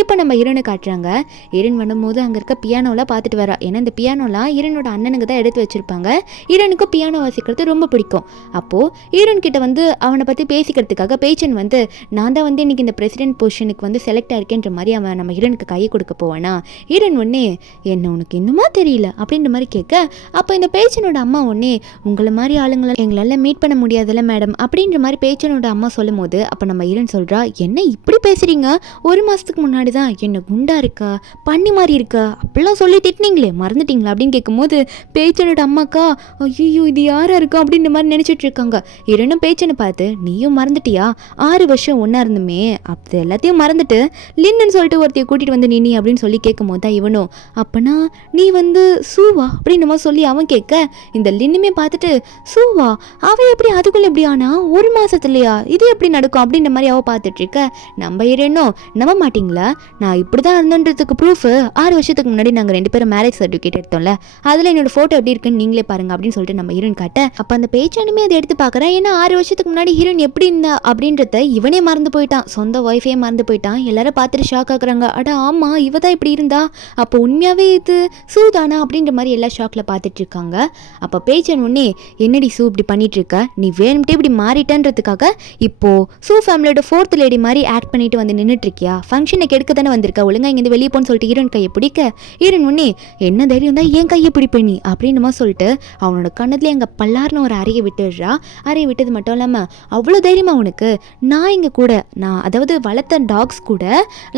இப்போ நம்ம ஹீரோனை காட்டுறாங்க. ஹீரோயின் வரும்போது அங்கே இருக்க பியானோலாம் பார்த்துட்டு வரா. ஏன்னா இந்த பியானோலாம் ஹீரோனோட அண்ணனுக்கு தான் எடுத்து வச்சிருப்பாங்க. ஹீரோனுக்கு பியானோ வாசிக்கிறது ரொம்ப பிடிக்கும். அப்போது ஹீரோன் கிட்ட வந்து அவனை பற்றி பேசிக்கிறதுக்காக பேச்சன் வந்து நான் தான் வந்து இன்னைக்கு இந்த பிரசிடென்ட் பொசிஷனுக்கு வந்து செலக்ட் ஆயிருக்கேன்ற மாதிரி அவன் நம்ம ஹீரோனுக்கு கையை கொடுக்க போவானா. ஹீரோன் ஒன்னே என்ன உனக்கு இன்னுமா தெரியல அப்படின்ற மாதிரி கேட்க, அப்போ இந்த பேச்சனோட அம்மா ஒன்னே உங்களை மாதிரி ஆளுங்களை எங்களால் மீட் பண்ண முடியாதுல்ல மேடம் அப்படின்ற மாதிரி பேச்சனோட அம்மா சொல்லும் போது அப்போ நம்ம ஹீரோன் சொல்கிறா, என்ன இப்படி பேசுகிறீங்க, ஒரு மாதத்துக்கு முன்னாடி தான் என்ன குண்டா இருக்கா பண்ணி மாதிரி இருக்கா அப்படிலாம் சொல்லி திட்டினீங்களே மறந்துட்டீங்களா அப்படின்னு கேட்கும்போது பேச்சனோட அம்மாக்கா ஐயோ இது யாராக இருக்கும் அப்படின்ற மாதிரி நினச்சிட்டு இருக்காங்க. ஹீரோனும் பேச்சனை பார்த்து நீயும் மறந்துட்டியா, 6 வருஷம் ஒன்றா இருந்துமே அது எல்லாத்தையும் மறந்துட்டு லின்னு சொல்லிட்டு ஒருத்தைய கூட்டிகிட்டு வந்து நீ அப்படின்னு சொல்லி கேட்கும் போது தான் இவனும் அப்பனா நீ வந்து சூவா அப்படின்னு மாதிரி சொல்லி அவன் கேட்க, இந்த லின்னுமே பார்த்துட்டு சூவா அவன் எப்படி அதுக்குள்ளே எப்படி ஆனா 1 மாதத்துலையா இது எப்படி நடக்கும் அப்படின்ற மாதிரி அவள் பார்த்துட்டு இருக்க. நம்ம ஹீரோனும் நம்ப மாட்டிங்களா, நான் இப்படி தான் இருந்ததுக்கு ப்ரூஃப் 6 வருஷத்துக்கு முன்னாடி நாங்கள் 2 பேரும் மேரேஜ் சர்டிஃபிகேட் எடுத்தோம்ல, அதில் என்னோட ஃபோட்டோ எப்படி இருக்குன்னு நீங்களே பாருங்க அப்படின்னு சொல்லிட்டு நம்ம ஹீரோயின் காட்ட, அப்போ அந்த பேச்சானுமே அதை எடுத்து பார்க்குறேன். ஏன்னா 6 வருஷத்துக்கு முன்னாடி ஹீரோயின் எப்படி இருந்தா அப்படின்றத இவனே மறந்து போயிட்டான், சொந்த ஒய்ஃபே மறந்து போயிட்டான். எல்லாரும் பார்த்துட்டு ஷாக் ஆகுறாங்க, அட ஆமா இவ தான் இப்படி இருந்தா, அப்போ உண்மையாகவே இது சூதானா அப்படின்ற மாதிரி எல்லா ஷாக்கில் பார்த்துட்டு இருக்காங்க. அப்போ பேச்சன் உடனே என்னடி சூ இப்படி பண்ணிட்டு இருக்க, நீ வேணும்ட்டே இப்படி மாறிட்டன்றதுக்காக இப்போ சூ ஃபேமிலியோட 4th லேடி மாதிரி ஆக்ட் பண்ணிட்டு வந்து நின்றுட்டு இருக்கியா, ஃபங்க்ஷனை கெடுக்க தானே வந்திருக்கா, ஒழுங்கா இங்கேருந்து வெளியே போன்னு சொல்லிட்டு ஹீரோன் கையை பிடிக்க, ஹீரோன் உடனே என்ன தைரியம் தான் ஏன் கையை பிடிப்ப நீ அப்படின்னு சொல்லிட்டு அவனோட கண்ணத்துல எங்க பல்லார்னு ஒரு அறையை விட்டுடுறா. அறையை விட்டது மட்டும் இல்லாமல் அவ்வளோ தைரியமா உனக்கு, நான் இங்கே கூட நான் அதாவது வளர்த்த டாக்ஸ் கூட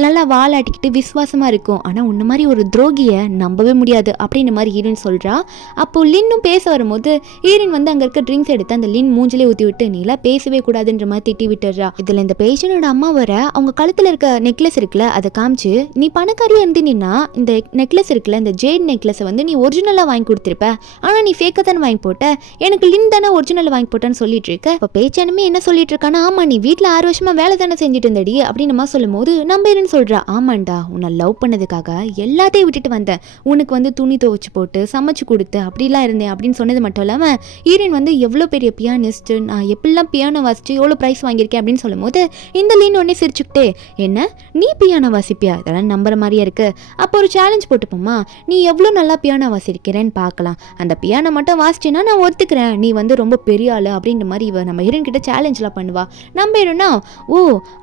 நல்லா வாலாட்டிக்கிட்டு விசுவாசமாக இருக்கும், ஆனால் உன்ன மாதிரி ஒரு துரோகியை நம்பவே முடியாது அப்படின்னு மாதிரி ஹீரோயின் சொல்கிறா. அப்போது லின்னும் பேச வரும்போது ஹீரோயின் வந்து அங்கே இருக்க ட்ரிங்க்ஸ் எடுத்து அந்த லின் மூஞ்சிலே ஊற்றி விட்டு நீலாம் பேசவே கூடாதுன்ற மாதிரி திட்டி விட்டுறா. இதில் இந்த பேஷனோட அம்மா வர அவங்க கழுத்தில் இருக்க நெக்லஸ் இருக்குல்ல அதை காமிச்சு, நீ பணக்காரியா இருந்தீன்னா இந்த நெக்லஸ் இருக்குல்ல இந்த ஜேட் நெக்லஸை வந்து நீ ஒரிஜினலாக வாங்கி கொடுத்துருப்ப, ஆனால் நீ ஃபேக்காக தானே வாங்கி போட்ட, எனக்கு லின் தானே ஒரிஜினல் வாங்கி போட்டான்னு சொல்லிட்டு இருக்க. இப்போ பேச்சானுமே என்ன சொல்லிட்டு இருக்கானா, ஆமா நீ வீட்டில் 6 வருஷமா வேலை தானே செஞ்சுட்டு இருந்தடி அப்படின்னு சொல்லும் போது நம்ம என்னன்னு சொல்றா, ஆமாண்டா உன்னை லவ் பண்ணதுக்காக எல்லாத்தையும் விட்டுட்டு வந்தேன், உனக்கு வந்து துணி துவச்சு போட்டு சமைச்சு கொடுத்து அப்படிலாம் இருந்தேன் அப்படின்னு சொன்னது மட்டும் இல்லாமல் ஹீரோயின் வந்து எவ்வளோ பெரிய பியானிஸ்ட், நான் எப்படிலாம் பியானோ வாசிச்சு எவ்வளோ ப்ரைஸ் வாங்கியிருக்கேன் அப்படின்னு சொல்லும் போது இந்த லீன் ஒன்னே சிரிச்சுக்கிட்டே, என்ன நீ பியானோ வாசிப்பியா, இதெல்லாம் நம்புற மாதிரியே இருக்கு, அப்போ ஒரு சேலஞ்ச் போட்டுப்போமா, நீ எவ்வளோ நல்லா பியானோ வாசிக்கிறேன்னு பார்க்கலாம், அந்த பியானோ மட்டும் வாசிச்சேன்னா நான் ஒத்துக்கிறேன், நீ வந்து ரொம்ப பெரிய ஆளு அப்படின்ற மாதிரி இவ நம்ம ஹீரோயின் கிட்ட சேலஞ்ச்லாம் பண்ணுவா. நம்ம ஹீரோனா ஓ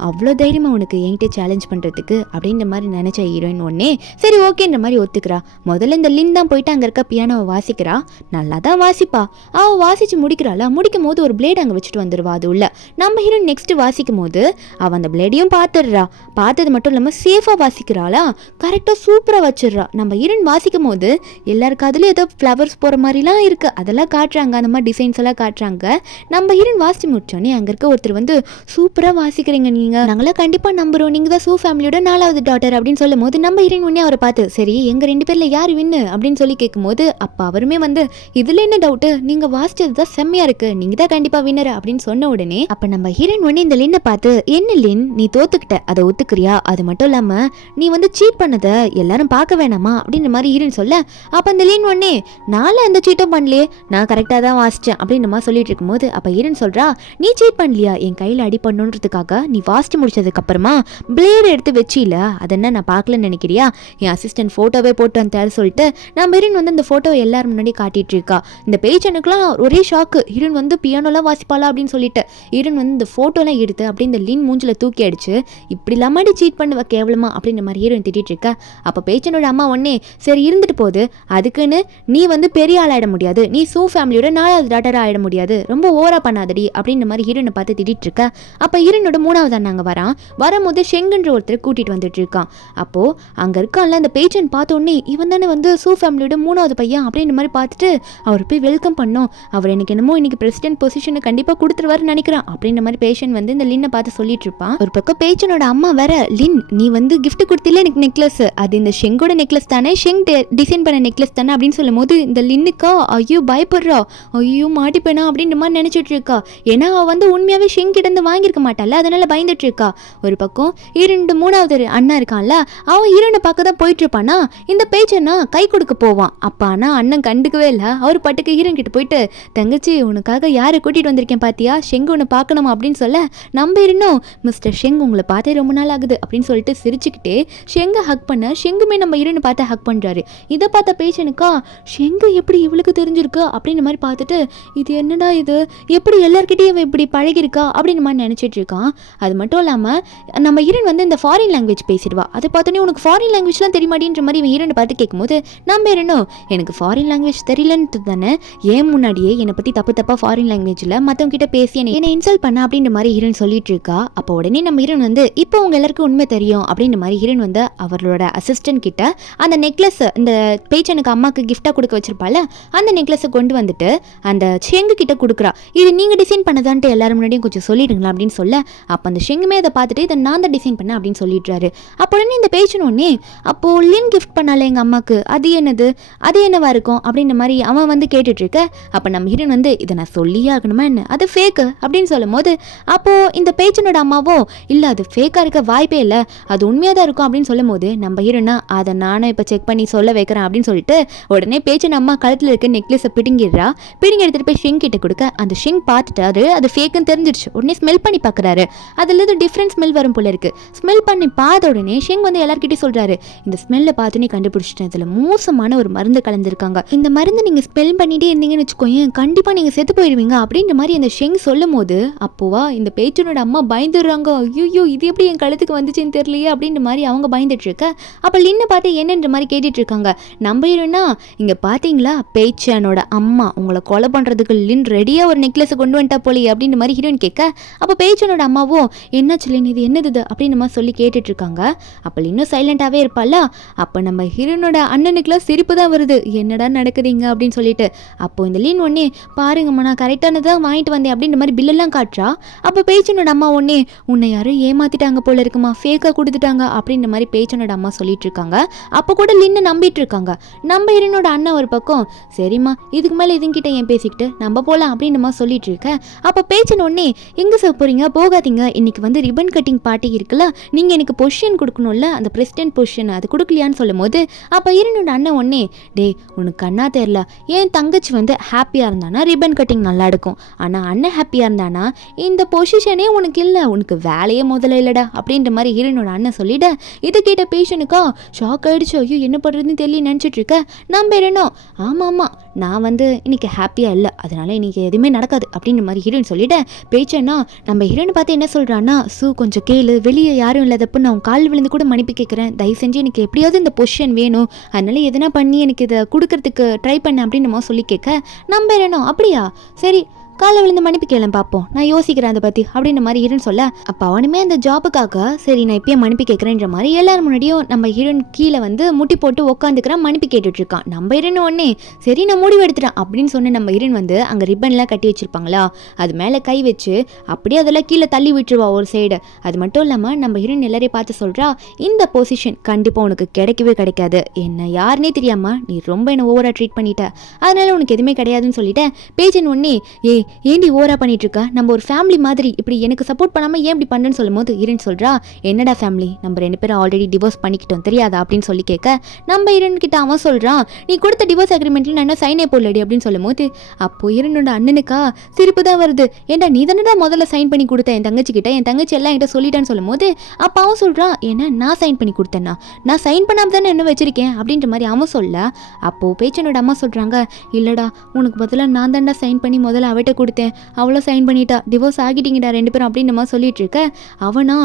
அவ்வளோ தைரியமா உனக்கு என்கிட்ட சேலஞ்ச் பண்ணுறதுக்கு அப்படின்ற மாதிரி நினச்ச ஹீரோயின் ஒன்னே சரி ஓகேன்ற மாதிரி ஒத்துக்கிறா. முதல்ல இந்த லின் தான் போயிட்டு அங்கே இருக்க பியானோவை வாசிக்கிறா, நல்லா தான் வாசிப்பா. அவள் வாசிச்சு முடிக்கிறாளா, முடிக்கும் போது ஒரு பிளேட் அங்கே வச்சுட்டு வந்துடுவா. அது உள்ள நம்ம ஹீரோயின் நெக்ஸ்ட் வாசிக்கும் போது அவள் அந்த பிளேடையும் பார்த்துடுறா. பார்த்தது மட்டும் இல்லாமல் சேஃபாக வாசிக்கிறாளா, கரெக்டாக சூப்பராக வச்சிடுறா. நம்ம ஹீரோயின் வாசிக்கும் போது எல்லாருக்கும் அதுலேயும் ஏதோ ஃப்ளவர்ஸ் போகிற மாதிரிலாம் இருக்குது, அதெல்லாம் காட்டுறாங்க, அந்த மாதிரி டிசைன்ஸ் எல்லாம் காட்டுறாங்க. நம்ம ஹீரோயின் வாசிச்சு முடிச்சோன்னே அங்கே இருக்க ஒருத்தர் வந்து சூப்பராக வாசிக்கிறீங்க நீங்கள், நாங்களாம் கண்டிப்பாக நம்புகிறோம், நீங்கள் தான் சூ ஃபேமிலியோட 4வது டாட்டர் அப்படின்னு சொல்லும் போது நம்ம ஹீரோயின் உடனே அவரை பார்த்து சரி எங்கள் 2 பேரில் யார் வின்னு அப்படின்னு சொல்லி கேட்கும்போது அப்போ அவருமே வந்து இதில் என்ன டவுட்டு, நீங்கள் வாசிச்சது தான் செம்மையாக இருக்குது, நீங்கள் தான் கண்டிப்பாக வின்னர் அப்படின்னு சொன்ன உடனே அப்போ நம்ம ஹீரோயின் உடனே இந்த லின்னை பார்த்து என்ன லின் நீ தோத்துக்கிட்ட அதை ஒத்துக்கிறியா, அது மட்டும் இல்லாமல் நீ வந்து சீட் பண்ணதை எல்லாரும் பார்க்க வேணாமா அப்படின்ற மாதிரி ஹீரோயின் சொல்ல, அப்போ அந்த லின் உடனே நானும் எந்த சீட்டும் பண்ணலையே, நான் கரெக்டாக தான் வாசித்தேன் அப்படின்ற மாதிரி சொல்லிட்டு இருக்கும்போது அப்போ ஹீரோயின் சொல்கிறா, நீ சீட் பண்ணலையா, என் கையில் அடி பண்ணுன்றதுக்காக நீ வாசிச்சு முடிச்சதுக்கப்புறமா பிளேடு எடுத்து வச்சில, அதை என்ன நான் பார்க்கலன்னு நினைக்கிறியா, என் அசிஸ்டன்ட் ஃபோட்டோவே போட்டு வந்தாரு சொல்லிட்டு நம்ம ஹீரோயின் வந்து அந்த ஃபோட்டோ எல்லாரும் முன்னாடி காட்டிட்டு இருக்கா. இந்த பேச்சனுக்குலாம் ஒரே ஷாக்கு, ஹீரோயின் வந்து பியானோலாம் வாசிப்பாளா அப்படின்னு சொல்லிட்டு ஹீரோயின் வந்து இந்த ஃபோட்டோலாம் எடுத்து அப்படியே இந்த லின் மூஞ்சில் தூக்கி அடிச்சு இப்படி இல்லாமடி சீட் பண்ணுவ கேவலமா அப்படின்ற மாதிரி ஹீரோயின் திட்டிட்டு இருக்கா. அப்போ பேச்சனோட அம்மா ஒன்னே சரி இருந்துட்டு போகுது, அதுக்குன்னு நீ வந்து பெரிய ஆள் ஆயிட முடியாது, நீ சூ ஃபேமிலியோட 4வது டாட்டராக ஆயிட முடியாது, ரொம்ப ஓவரா பண்ணாதடி அப்படின்ற மாதிரி ஹீரோயினை பார்த்து திட்டிட்டு இருக்கா. அப்போ ஹீரோயினோட 3வது அண்ணாங்க வரும்போது ஷெங்குன்ற ஒருத்தர் கூட்டிட்டு வந்துட்டு இருக்கான். அப்போ அங்க இருக்கான்ல அந்த பேச்சன் பார்த்தோன்னே இவன் தானே வந்து சூ ஃபேமிலியோட 3வது பையன் அப்படின்ற மாதிரி பார்த்துட்டு அவர் போய் வெல்கம் பண்ணோம், அவர் எனக்கு என்னமோ இன்னைக்கு பிரசிடென்ட் பொசிஷனை கண்டிப்பாக கொடுத்துருவாரு வந்துருவாருன்னு நினைக்கிறேன் அப்படின்ற மாதிரி பேஷண்ட் வந்து இந்த லின்னை பார்த்து சொல்லிட்டு இருப்பான். ஒரு பக்கம் பேச்சனோட அம்மா வேற, லின் நீ வந்து கிஃப்ட் கொடுத்தில எனக்கு நெக்லஸ், அது இந்த ஷெங்கோட நெக்லஸ் தானே, ஷெங் டிசைன் பண்ண நெக்லஸ் தானே அப்படின்னு சொல்லும் போது இந்த லின்னுக்கா ஐயோ பயப்படுறா, ஐயோ மாட்டிப்பேனா அப்படின்ற மாதிரி நினைச்சிட்டு இருக்கா. ஏன்னா அவ வந்து உண்மையாவே ஷெங் கிட்ட இருந்து வாங்கியிருக்க மாட்டால, அதனால பயந்துட்டு இருக்கா. ஒரு பக்கம் மூணாவது அண்ணா இருக்கான்ல, அவன் ஹீரோனை பார்க்க தான் போயிட்டு இருப்பானா, இந்த பேச்சனா கை கொடுக்க போவான். அப்ப ஆனா அண்ணன் கண்டுக்கவே இல்லை. அவர் பாட்டுக்கு ஹீரோன் கிட்ட போயிட்டு, தங்கச்சி உனக்காக யாரை கூட்டிட்டு வந்திருக்கேன் பாத்தியா, ஷெங் உன்னை பார்க்கணுமா அப்படின்னு சொல்ல, நம்ம இருந்தோம் மிஸ்டர் ஷெங் உங்களை பார்த்தே ரொம்ப நாள் ஆகுது அப்படின்னு சொல்லிட்டு சிரிச்சுக்கிட்டே ஷெங்கை ஹக் பண்ண, ஷெங்குமே நம்ம ஹீரோனை பார்த்து ஹக் பண்றாரு. இதை பார்த்த பேஷனுக்கா ஷெங்கு எப்படி இவளுக்கு தெரிஞ்சிருக்கு அப்படின்னு மாதிரி பார்த்துட்டு, இது என்னடா இது, எப்படி எல்லார்கிட்டையும் இப்படி பழகிருக்கா அப்படின்னு மாதிரி நினைச்சிட்டு இருக்கான். அது மட்டும் இல்லாம நம்ம ஹீரோன் வந்து இந்த ஃபாரின் லாங்குவேஜ் பேசிடுவா. அதை பார்த்தோன்னே உனக்கு ஃபாரின் லாங்குவேஜ்லாம் தெரியுமாடின்ற மாதிரி இவன் ஹீரோனை பார்த்து கேட்கும்போது, நம்ம இருந்தோம் எனக்கு ஃபாரின் லாங்குவேஜ் தெரியலன்ட்டு தானே ஏன் முன்னாடியே என்னை பற்றி தப்பா ஃபாரின் லாங்குவேஜில் மற்றவங்க கிட்ட பேசி என்னை இன்சல்ட் பண்ண அப்படின்ற மாதிரி ஹீரோன் சொல்லிட்டு இருக்கா. அப்போ உடனே நம்ம ஹீரோன் வந்து, இப்போ உங்க எல்லாருக்கும் உண்மை தெரியும் அப்படின்ற மாதிரி ஹீரோன் வந்து அவரோட அசிஸ்டன்ட் கிட்ட அந்த நெக்லஸ், இந்த பேச்சனுக்கு அம்மாக்கு கிஃப்டாக கொடுக்க வச்சிருப்பால அந்த நெக்லஸை கொண்டு வந்துட்டு அந்த ஷெங்கு கிட்ட கொடுக்குறா. இது நீங்க டிசைன் பண்ணதான்ட்டு எல்லாரும் முன்னாடியும் கொஞ்சம் சொல்லிடுங்களா அப்படின்னு சொல்ல, அப்போ அந்த ஷெங்குமே அதை பார்த்துட்டு இதை நான் தான் டிசைன் பண்ணேன் அப்படின்னு சொல்லிடுறாரு. அப்போ உடனே இந்த பேச்சனோடனே, அப்போ லின் கிஃப்ட் பண்ணால எங்க அம்மாக்கு, அது என்னது, அது என்னவா இருக்கும் அப்படின்ற மாதிரி அவன் வந்து கேட்டுட்டு இருக்க. அப்போ நம்ம ஹீரோன் வந்து, இதை நான் சொல்லியே ஆகணுமா என்ன, அது ஃபேக்கு அப்படின்னு சொல்லும் போது, அப்போ இந்த பேச்சனோட அம்மாவோ இல்லை அது ஃபேக்காக இருக்க வாய்ப்பே இல்லை, அது உண்மையாக தான் இருக்கும் அப்படின்னு சொல்லும் போது நம்ம ஹீரோனா அதை நானும் இப்போ செக் பண்ணி சொல்ல வைக்கிறேன் அப்படின்னு சொல்லிட்டு உடனே பேச்சன் அம்மா கழுத்தில் இருக்க நெக்லஸை பிடுங்கி எடுத்துட்டு போய் ஷெங் கிட்ட கொடுக்க, அந்த ஷெங் பார்த்துட்டாரு அது ஃபேக்குன்னு தெரிஞ்சிருச்சு. உடனே ஸ்மெல் பண்ணி பார்க்குறாரு, அதுல இருந்து டிஃப்ரெண்ட் ஸ்மெல் வரும் போல இருக்கு. ஸ்மெல் பண்ணி பார்த்த உடனே ஷெங் வந்து எல்லார்கிட்டையும் சொல்றாரு, இந்த ஸ்மெல்லை பார்த்து நீ கண்டுபிடிச்சிட்டேன், இதுல மோசமான ஒரு மருந்து கலந்துருக்காங்க, இந்த மருந்து நீங்க ஸ்மெல் பண்ணிட்டே இருந்தீங்கன்னு வச்சுக்கோங்க கண்டிப்பா நீங்க செத்து போயிடுவீங்க அப்படின்ற மாதிரி அந்த ஷெங் சொல்லும் போது, அப்போவா இந்த பேச்சனோட அம்மா பயந்துடுறாங்க. ஐயோ இது எப்படி என் கழுத்துக்கு வந்துச்சுன்னு தெரியலையே அப்படின்ற மாதிரி அவங்க பயந்துட்டு இருக்க. அப்ப லின்னை பார்த்து என்னன்ற மாதிரி கேட்டுட்டு இருக்காங்க. நம்ம ஹீரோனா, இங்க பாத்தீங்களா பேச்சனோட அம்மா உங்களை கொலை பண்றதுக்கு லின் ரெடியா ஒரு நெக்லஸ் கொண்டு வந்துட்டா போலி அப்படின்ற மாதிரி ஹீரோயின் கேட்க, அப்ப பேச்சனோட அம்மாவோ என்னாச்சு லின் இது என்னது அப்படின்னு மாதிரி சொல்லி கேட்டுட்டு இருக்காங்க. அப்ப லின்னும் சைலண்டாவே இருப்பால. அப்ப நம்ம ஹீரோனோட அண்ணனுக்குலாம் சிரிப்பு தான் வருது, என்னடா நடக்குதுங்க அப்படின்னு சொல்லிட்டு. அப்போ இந்த லின் ஒன்னே, பாருங்கம்மா நான் கரெக்டானதான் வாங்கிட்டு வந்தேன் அப்படின்ற மாதிரி பில்லெல்லாம் காட்டுறா. அப்ப பேச்சனோட அம்மா ஒன்னே, உன்னை யாரும் ஏமாத்திட்டாங்க போல இருக்குமா, ஃபேக்கா கொடுத்துட்டாங்க அப்படின்ற மாதிரி பேச்சனோட அம்மா சொல்லிட்டு இருக்காங்க. அப்போ கூட லின்னு நம்பிட்டு இருக்காங்க. நம்ம ஹீரோனோட அண்ணன் ஒரு பக்கம், சரிம்மா இதுக்கு மேலே இதுங்கிட்ட ஏன் பேசிக்கிட்டு நம்ம போகலாம் அப்படின்ற மாதிரி சொல்லிட்டு இருக்க. அப்போ பேச்சன உடனே, எங்கே சார் போறீங்க, போகாதீங்க, இன்னைக்கு வந்து ரிப்பன் கட்டிங் பார்ட்டி இருக்குல்ல, நீங்கள் எனக்கு பொசிஷன் கொடுக்கணும்ல, அந்த பிரசிடென்ட் பொசிஷன் அது கொடுக்கலையான்னு சொல்லும் போது, அப்போ ஹீரோனோட அண்ணன் உடனே, டே உனக்கு கண்ணா தெரியல, என் தங்கச்சி வந்து ஹாப்பியாக இருந்தானா ரிப்பன் கட்டிங் நல்லா இருக்கும், ஆனால் அண்ணன் ஹாப்பியாக இருந்தானா இந்த பொசிஷனே உனக்கு இல்லை, உனக்கு வேலையே முதல்ல இல்லைடா அப்படின்ற மாதிரி ஹீரோனோட அண்ணன் சொல்லிட. இதை கேட்ட பேஷனுக்கா ஷாக் ஆயிடுச்சு. ஐயோ என்ன பண்ணுறதுன்னு தெரியல நினச்சிட்டு இருக்க. நம்ம இருந்தோம், ஆமாம் நான் வந்து இன்னைக்கு ஹாப்பியாக இல்லை, அதனால இன்னைக்கு எதுவுமே நடக்காது அப்படின்ற மாதிரி ஹீரோயின் சொல்லிட. பேச்சன்னா நம்ம ஹீரோயின் பார்த்து என்ன சொல்கிறான்னா, கொஞ்சம் கேளு, வெளியே யாரும் இல்லாதப்போ நான் கால் விழுந்து கூட மன்னிப்பு கேட்குறேன், தயவு செஞ்சு எனக்கு எப்படியாவது இந்த பொசிஷன் வேணும், அதனால எதனா பண்ணி எனக்கு இதை கொடுக்கறதுக்கு ட்ரை பண்ண அப்படின்னு நம்ம சொல்லி கேட்க. நம்ம இருந்தோம், அப்படியா சரி காலை விழுந்து மன்னிப்பு கேளம் பார்ப்போம், நான் யோசிக்கிறேன் அதை பற்றி அப்படின்ற மாதிரி ஹீரோன் சொல்ல. அப்போ அவனுமே அந்த ஜாபுக்காக சரி நான் இப்பயே மன்னிப்பு கேட்குறேன்ற மாதிரி எல்லாரும் முன்னாடியும் நம்ம ஹீரோன் கீழே வந்து முட்டி போட்டு உட்காந்துக்கிறான், மன்னிப்பு கேட்டுட்டு இருக்கான். நம்ம ஹீரோன் உடனே சரி நான் முடிவு எடுத்துட்டேன் அப்படின்னு சொன்ன நம்ம ஹீரோன் வந்து அங்கே ரிப்பன்லாம் கட்டி வச்சிருப்பாங்களா, அது மேலே கை வச்சு அப்படியே அதெல்லாம் கீழே தள்ளி விட்டுருவா ஒரு சைடு. அது மட்டும் இல்லாமல் நம்ம ஹீரோன் எல்லாரையும் பார்த்து சொல்கிறா, இந்த பொசிஷன் கண்டிப்பாக உனக்கு கிடைக்கவே கிடைக்காது, என்ன யாருன்னே தெரியாமல் நீ ரொம்ப என்ன ஓவராக ட்ரீட் பண்ணிட்ட, அதனால உனக்கு எதுவுமே கிடையாதுன்னு சொல்லிட்டேன். பேஜன் உடனே ஏண்டி ஓவரா பண்ணிட்டு இருக்கா, நம்ம ஒரு ஃபேமிலி மாதிரி இப்படி எனக்கு சப்போர்ட் பண்ணாமல் ஏன் இப்படி பண்ணுன்னு சொல்லும் போது ஹீரோயின் சொல்கிறா, என்னடா ஃபேமிலி, நம்ம 2 பேரும் ஆல்ரெடி டிவோர்ஸ் பண்ணிக்கிட்டோம் தெரியாதா அப்படின்னு சொல்லி கேட்க. நம்ம ஹீரோயின் கிட்ட அவன் சொல்கிறான், நீ கொடுத்த டிவோர்ஸ் அக்ரிமெண்ட்டில் நான் என்ன சைனே போடலடி அப்படின்னு சொல்லும் போது, அப்போ ஹீரோனோட அண்ணனுக்கா சிரிப்பு தான் வருது. ஏன்டா நீ தானடா முதல்ல சைன் பண்ணி கொடுத்த என் தங்கச்சி கிட்ட, என் தங்கச்சி எல்லாம் என்கிட்ட சொல்லிட்டான்னு சொல்லும் போது, அப்போ அவன் சொல்கிறான், ஏன்னா நான் சைன் பண்ணி கொடுத்தேன்னா, நான் சைன் பண்ணாமல் தானே என்ன வச்சிருக்கேன் அப்படின்ற மாதிரி அவன் சொல்ல. அப்போது பேச்சனோட அம்மா சொல்கிறாங்க, இல்லைடா உனக்கு பதிலாக நான் தான்டா சைன் பண்ணி முதல்ல அவட்ட கொடுத்தேன், அவ்வளோ சைன் பண்ணிட்டா, டிவோர்ஸ் ஆகிட்டீங்கடா 2 பேரும் அப்படின்னு நம்ம சொல்லிட்டு இருக்க. அவனா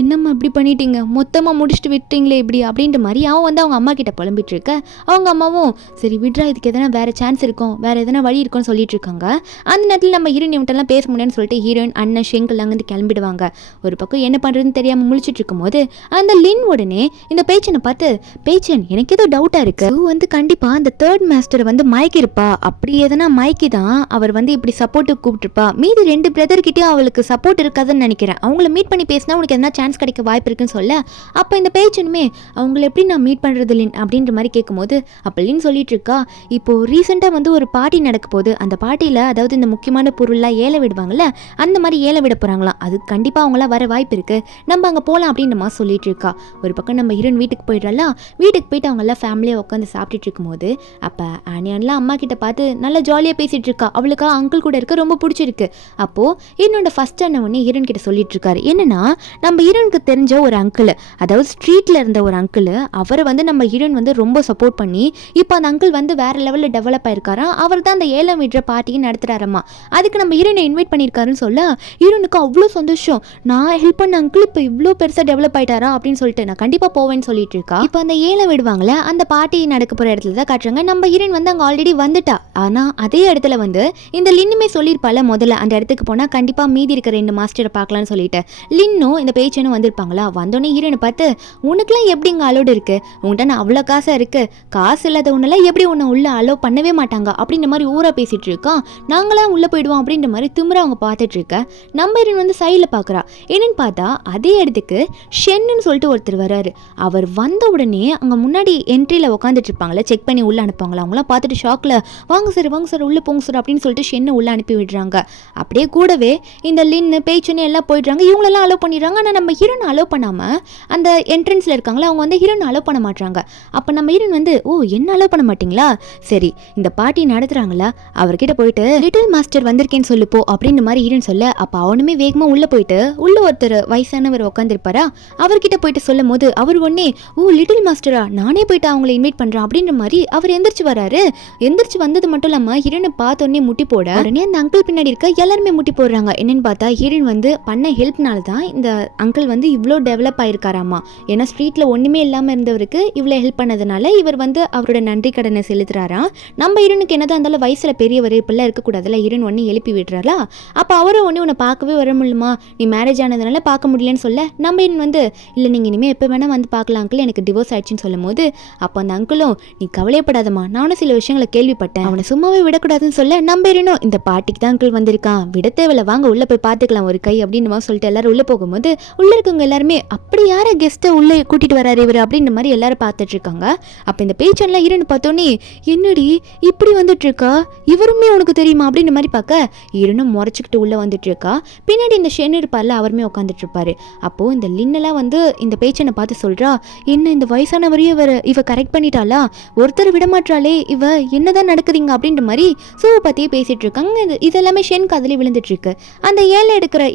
என்னம்மா இப்படி பண்ணிட்டீங்க, மொத்தமாக முடிச்சுட்டு விட்டீங்களே இப்படி அப்படின்ற மாதிரி அவன் வந்து அவங்க அம்மா கிட்ட புலம்பிட்டு இருக்க. அவங்க அம்மாவும் சரி விட்றா, இதுக்கு எதனா வேற சான்ஸ் இருக்கும், வேற எதனா வழி இருக்கும்னு சொல்லிட்டு இருக்காங்க. அந்த நேரத்தில் நம்ம ஹீரோயின் இவன்ட்டெல்லாம் பேச முடியும்னு சொல்லிட்டு ஹீரோயின் அண்ணன் ஷெங்கல் அங்கேருந்து கிளம்பிடுவாங்க. ஒரு பக்கம் என்ன பண்ணுறதுன்னு தெரியாமல் முழிச்சிட்டு இருக்கும் போது அந்த லின் உடனே இந்த பேச்சனை பார்த்து, பேச்சன் எனக்கு ஏதோ டவுட்டாக இருக்கு, வந்து கண்டிப்பாக அந்த 3rd மாஸ்டரை வந்து மயக்கிருப்பா, அப்படி எதனா மயக்கி தான் அவர் வந்து இப்படி சப்போர்ட் சப்போர்ட்டுக்கு கூப்பிட்டுருப்பா. மீதி 2 பிரதர்கிட்டயும் அவளுக்கு சப்போர்ட் இருக்காதுன்னு நினைக்கிறேன். அவங்கள மீட் பண்ணி பேசினா உனக்கு எதனா சான்ஸ் கிடைக்க வாய்ப்பு இருக்குன்னு சொல்ல, அப்போ இந்த பேச்சுனுமே அவங்கள எப்படி நான் மீட் பண்ணுறது லின் அப்படின்ற மாதிரி கேட்கும்போது, அப்போ லின் சொல்லிட்டு இருக்கா, இப்போது ரீசெண்டாக வந்து ஒரு பார்ட்டி நடக்க போகுது. அந்த பார்ட்டியில் அதாவது இந்த முக்கியமான பொருள்லாம் ஏல விடுவாங்கள்ல, அந்த மாதிரி ஏல விட போகிறாங்களாம். அது கண்டிப்பாக அவங்களாம் வர வாய்ப்பு இருக்குது, நம்ம அங்கே போகலாம் அப்படின்ற மாதிரி சொல்லிட்டு இருக்கா. ஒரு பக்கம் நம்ம ஹீரோயின் வீட்டுக்கு போயிடலாம். வீட்டுக்கு போயிட்டு அவங்கெல்லாம் ஃபேமிலியாக உட்காந்து சாப்பிட்டுட்டு இருக்கும்போது அப்போ ஆனியான்லாம் அம்மா கிட்ட பார்த்து நல்லா ஜாலியாக பேசிகிட்டு இருக்கா. அவளுக்கு அங்கிள் கூட இருக்க ரொம்ப பிடிச்சிருக்கு. அப்போது என்னோட ஃபஸ்ட் அண்ணவனே ஹீரோயின் கிட்ட சொல்லிட்டு இருக்காரு, என்னன்னா நம்ம ஹீரோனுக்கு தெரிஞ்ச ஒரு அங்கிள், அதாவது ஸ்ட்ரீட்டில் இருந்த ஒரு அங்கிள், அவரை வந்து நம்ம ஹீரோயின் வந்து ரொம்ப சப்போர்ட் பண்ணி இப்போ அந்த அங்கிள் வந்து வேறு லெவலில் டெவலப் ஆயிருக்காராம். அவர் தான் அந்த ஏலம் விடுற பார்ட்டியை நடத்துகிறாரம்மா. அதுக்கு நம்ம ஹீரோனை இன்வைட் பண்ணியிருக்காருன்னு சொல்ல ஹீரோனுக்கு அவ்வளோ சந்தோஷம். நான் ஹெல்ப் பண்ண அங்கிள் இப்போ இவ்வளோ பெருசாக டெவலப் ஆயிட்டாரா அப்படின்னு சொல்லிட்டு நான் கண்டிப்பாக போவேன்னு சொல்லிட்டு இருக்கா. இப்போ அந்த ஏலம் விடுவாங்களே அந்த பார்ட்டி நடக்க போகிற இடத்துல தான் காட்டுறாங்க. நம்ம ஹீரோயின் வந்து அங்கே ஆல்ரெடி வந்துட்டா. ஆனால் அதே இடத்துல வந்து இந்த லின்னுமே சொல்லியிருப்பால முதல்ல அந்த இடத்துக்கு போனால் கண்டிப்பாக மீதி இருக்கிற 2 மாஸ்டரை பார்க்கலான்னு சொல்லிட்டு லின்னும் இந்த பேச்சனும் வந்திருப்பாங்களா. வந்தோடனே ஹீரோனை பார்த்து, உனக்குலாம் எப்படி இங்கே அலோடு இருக்குது, உங்கள்கிட்ட நான் அவ்வளோ காசாக இருக்குது, காசு இல்லாத உன்னெல்லாம் எப்படி உன்னை உள்ளே அலோ பண்ணவே மாட்டாங்க அப்படின்ற மாதிரி ஊரா பேசிகிட்டு இருக்கான். நாங்களாம் உள்ளே போயிடுவோம் அப்படின்ற மாதிரி திமிர அவங்க பார்த்துட்டு இருக்க. நம்ம ஹீரோயின் வந்து சைடில் பார்க்குறா. என்னன்னு பார்த்தா அதே இடத்துக்கு ஷென்னு சொல்லிட்டு ஒருத்தர் வராரு. அவர் வந்த உடனே அங்கே முன்னாடி என்ட்ரியில் உட்காந்துட்டு இருப்பாங்களே, செக் பண்ணி உள்ளே அனுப்புவாங்களா, அவங்களாம் பார்த்துட்டு ஷாக்கில் வாங்க சார் உள்ளே போங்க சார் அப்படின்னு சொல்லிட்டு ஷென்னு உள்ளே அனுப்பி விடுறாங்க. அப்படியே கூடவே இந்த லின்னு பேச்சுன்னு எல்லாம் போயிடுறாங்க. இவங்களெல்லாம் அலோவ் பண்ணிடுறாங்க. ஆனால் நம்ம ஹீரோனை அலோவ் பண்ணாமல் அந்த என்ட்ரன்ஸில் இருக்காங்களா அவங்க வந்து ஹீரோனை அலோவ் பண்ண மாட்டாங்க. அப்போ நம்ம ஹீரோன் வந்து, ஓ என்ன அலோவ் பண்ண மாட்டிங்களா, சரி இந்த பார்ட்டி நடத்துகிறாங்களா அவர்கிட்ட போயிட்டு லிட்டில் மாஸ்டர் வந்திருக்கேன்னு சொல்லுப்போ அப்படின்ற மாதிரி ஹீரோன் சொல்ல, அப்போ அவனுமே வேகமாக உள்ளே போயிட்டு உள்ள ஒருத்தர் வயசானவர் உட்காந்துருப்பாரா அவர்கிட்ட போயிட்டு சொல்லும் போது அவர் ஒன்னே, ஓ லிட்டில் மாஸ்டரா, நானே போயிட்டு அவங்கள இன்வைட் பண்ணுறேன் அப்படின்ற மாதிரி அவர் எந்திரிச்சு வராரு. எந்திரிச்சு வந்தது மட்டும் இல்லாமல் ஹீரோனை பார்த்தோன்னே முட்டி போட உடனே அந்த அங்கிள் பின்னாடி இருக்க எல்லாருமே முட்டி போடுறாங்க. என்னன்னு பார்த்தா ஹீரோயின் வந்து பண்ண ஹெல்ப்னால தான் இந்த அங்கிள் வந்து இவ்வளோ டெவலப் ஆயிருக்காராமா. ஏன்னா ஸ்ட்ரீட்டில் ஒன்றுமே இல்லாமல் இருந்தவருக்கு இவ்வளோ ஹெல்ப் பண்ணதுனால இவர் வந்து அவரோட நன்றி கடனை செலுத்துறாராம். நம்ம ஹீரோனுக்கு என்னதான் இருந்தாலும் வயசில் பெரியவர் இப்பெல்லாம் இருக்கக்கூடாதுல, ஹீரோயின் ஒன்று எழுப்பி விடுறாரா. அப்போ அவரும் ஒன்று உன்னை பார்க்கவே வர முடியுமா, நீ மேரேஜ் ஆனதுனால பார்க்க முடியலன்னு சொல்ல நம்ம ஹீரோயின் வந்து, இல்லை நீங்கள் இனிமேல் எப்போ வேணால் வந்து பார்க்கலாம் அங்கிள், எனக்கு டிவோர்ஸ் ஆயிடுச்சுன்னு சொல்லும் போது அப்போ அந்த அங்கிளும், நீ கவலைப்படாதம்மா, நானும் சில விஷயங்களை கேள்விப்பட்டேன், அவனை சும்மாவே விடக்கூடாதுன்னு சொல்ல நம்ம ஹீரோனும், இந்த பார்ட்டிக்கு தான் அங்கிள் வந்திருக்கான், விட தேவையில்ல, வாங்க உள்ளே போய் பார்த்துக்கலாம் ஒரு கை அப்படின்னு சொல்லிட்டு எல்லாரும் உள்ளே போகும்போது உள்ளே இருக்கவங்க எல்லாருமே அப்படி யாரை கெஸ்ட்டை உள்ளே கூட்டிகிட்டு வராரு இவர் அப்படின்ற மாதிரி எல்லாரும் பார்த்துட்டு இருக்காங்க. அப்போ இந்த பேச்செல்லாம் ஹீரோன்னு பார்த்தோன்னே, என்னடி இப்படி வந்துட்டு இருக்கா, இவருமே உனக்கு தெரியுமா அப்படின்ற மாதிரி பார்க்க ஹீரோனும் முறைச்சிக்கிட்டு உள்ளே வந்துட்டு இருக்கா. பின்னாடி இந்த ஷென் இருப்பார்ல அவருமே உட்காந்துட்டு இருப்பாரு. அப்போது இந்த லின்னெல்லாம் வந்து இந்த பேச்சனை பார்த்து சொல்கிறா, என்ன இந்த வயசானவரையும் இவ கரெக்ட் பண்ணிட்டாளா, ஒருத்தர் விடமாட்டாளே இவ, என்னதான் நடக்குதுங்க அப்படின்ற மாதிரி சூவை பற்றியே பேசிகிட்டு இருக்காங்க. இதெல்லாமே ஷென் கதிலே விழுந்துட்டு இருக்கு. அந்த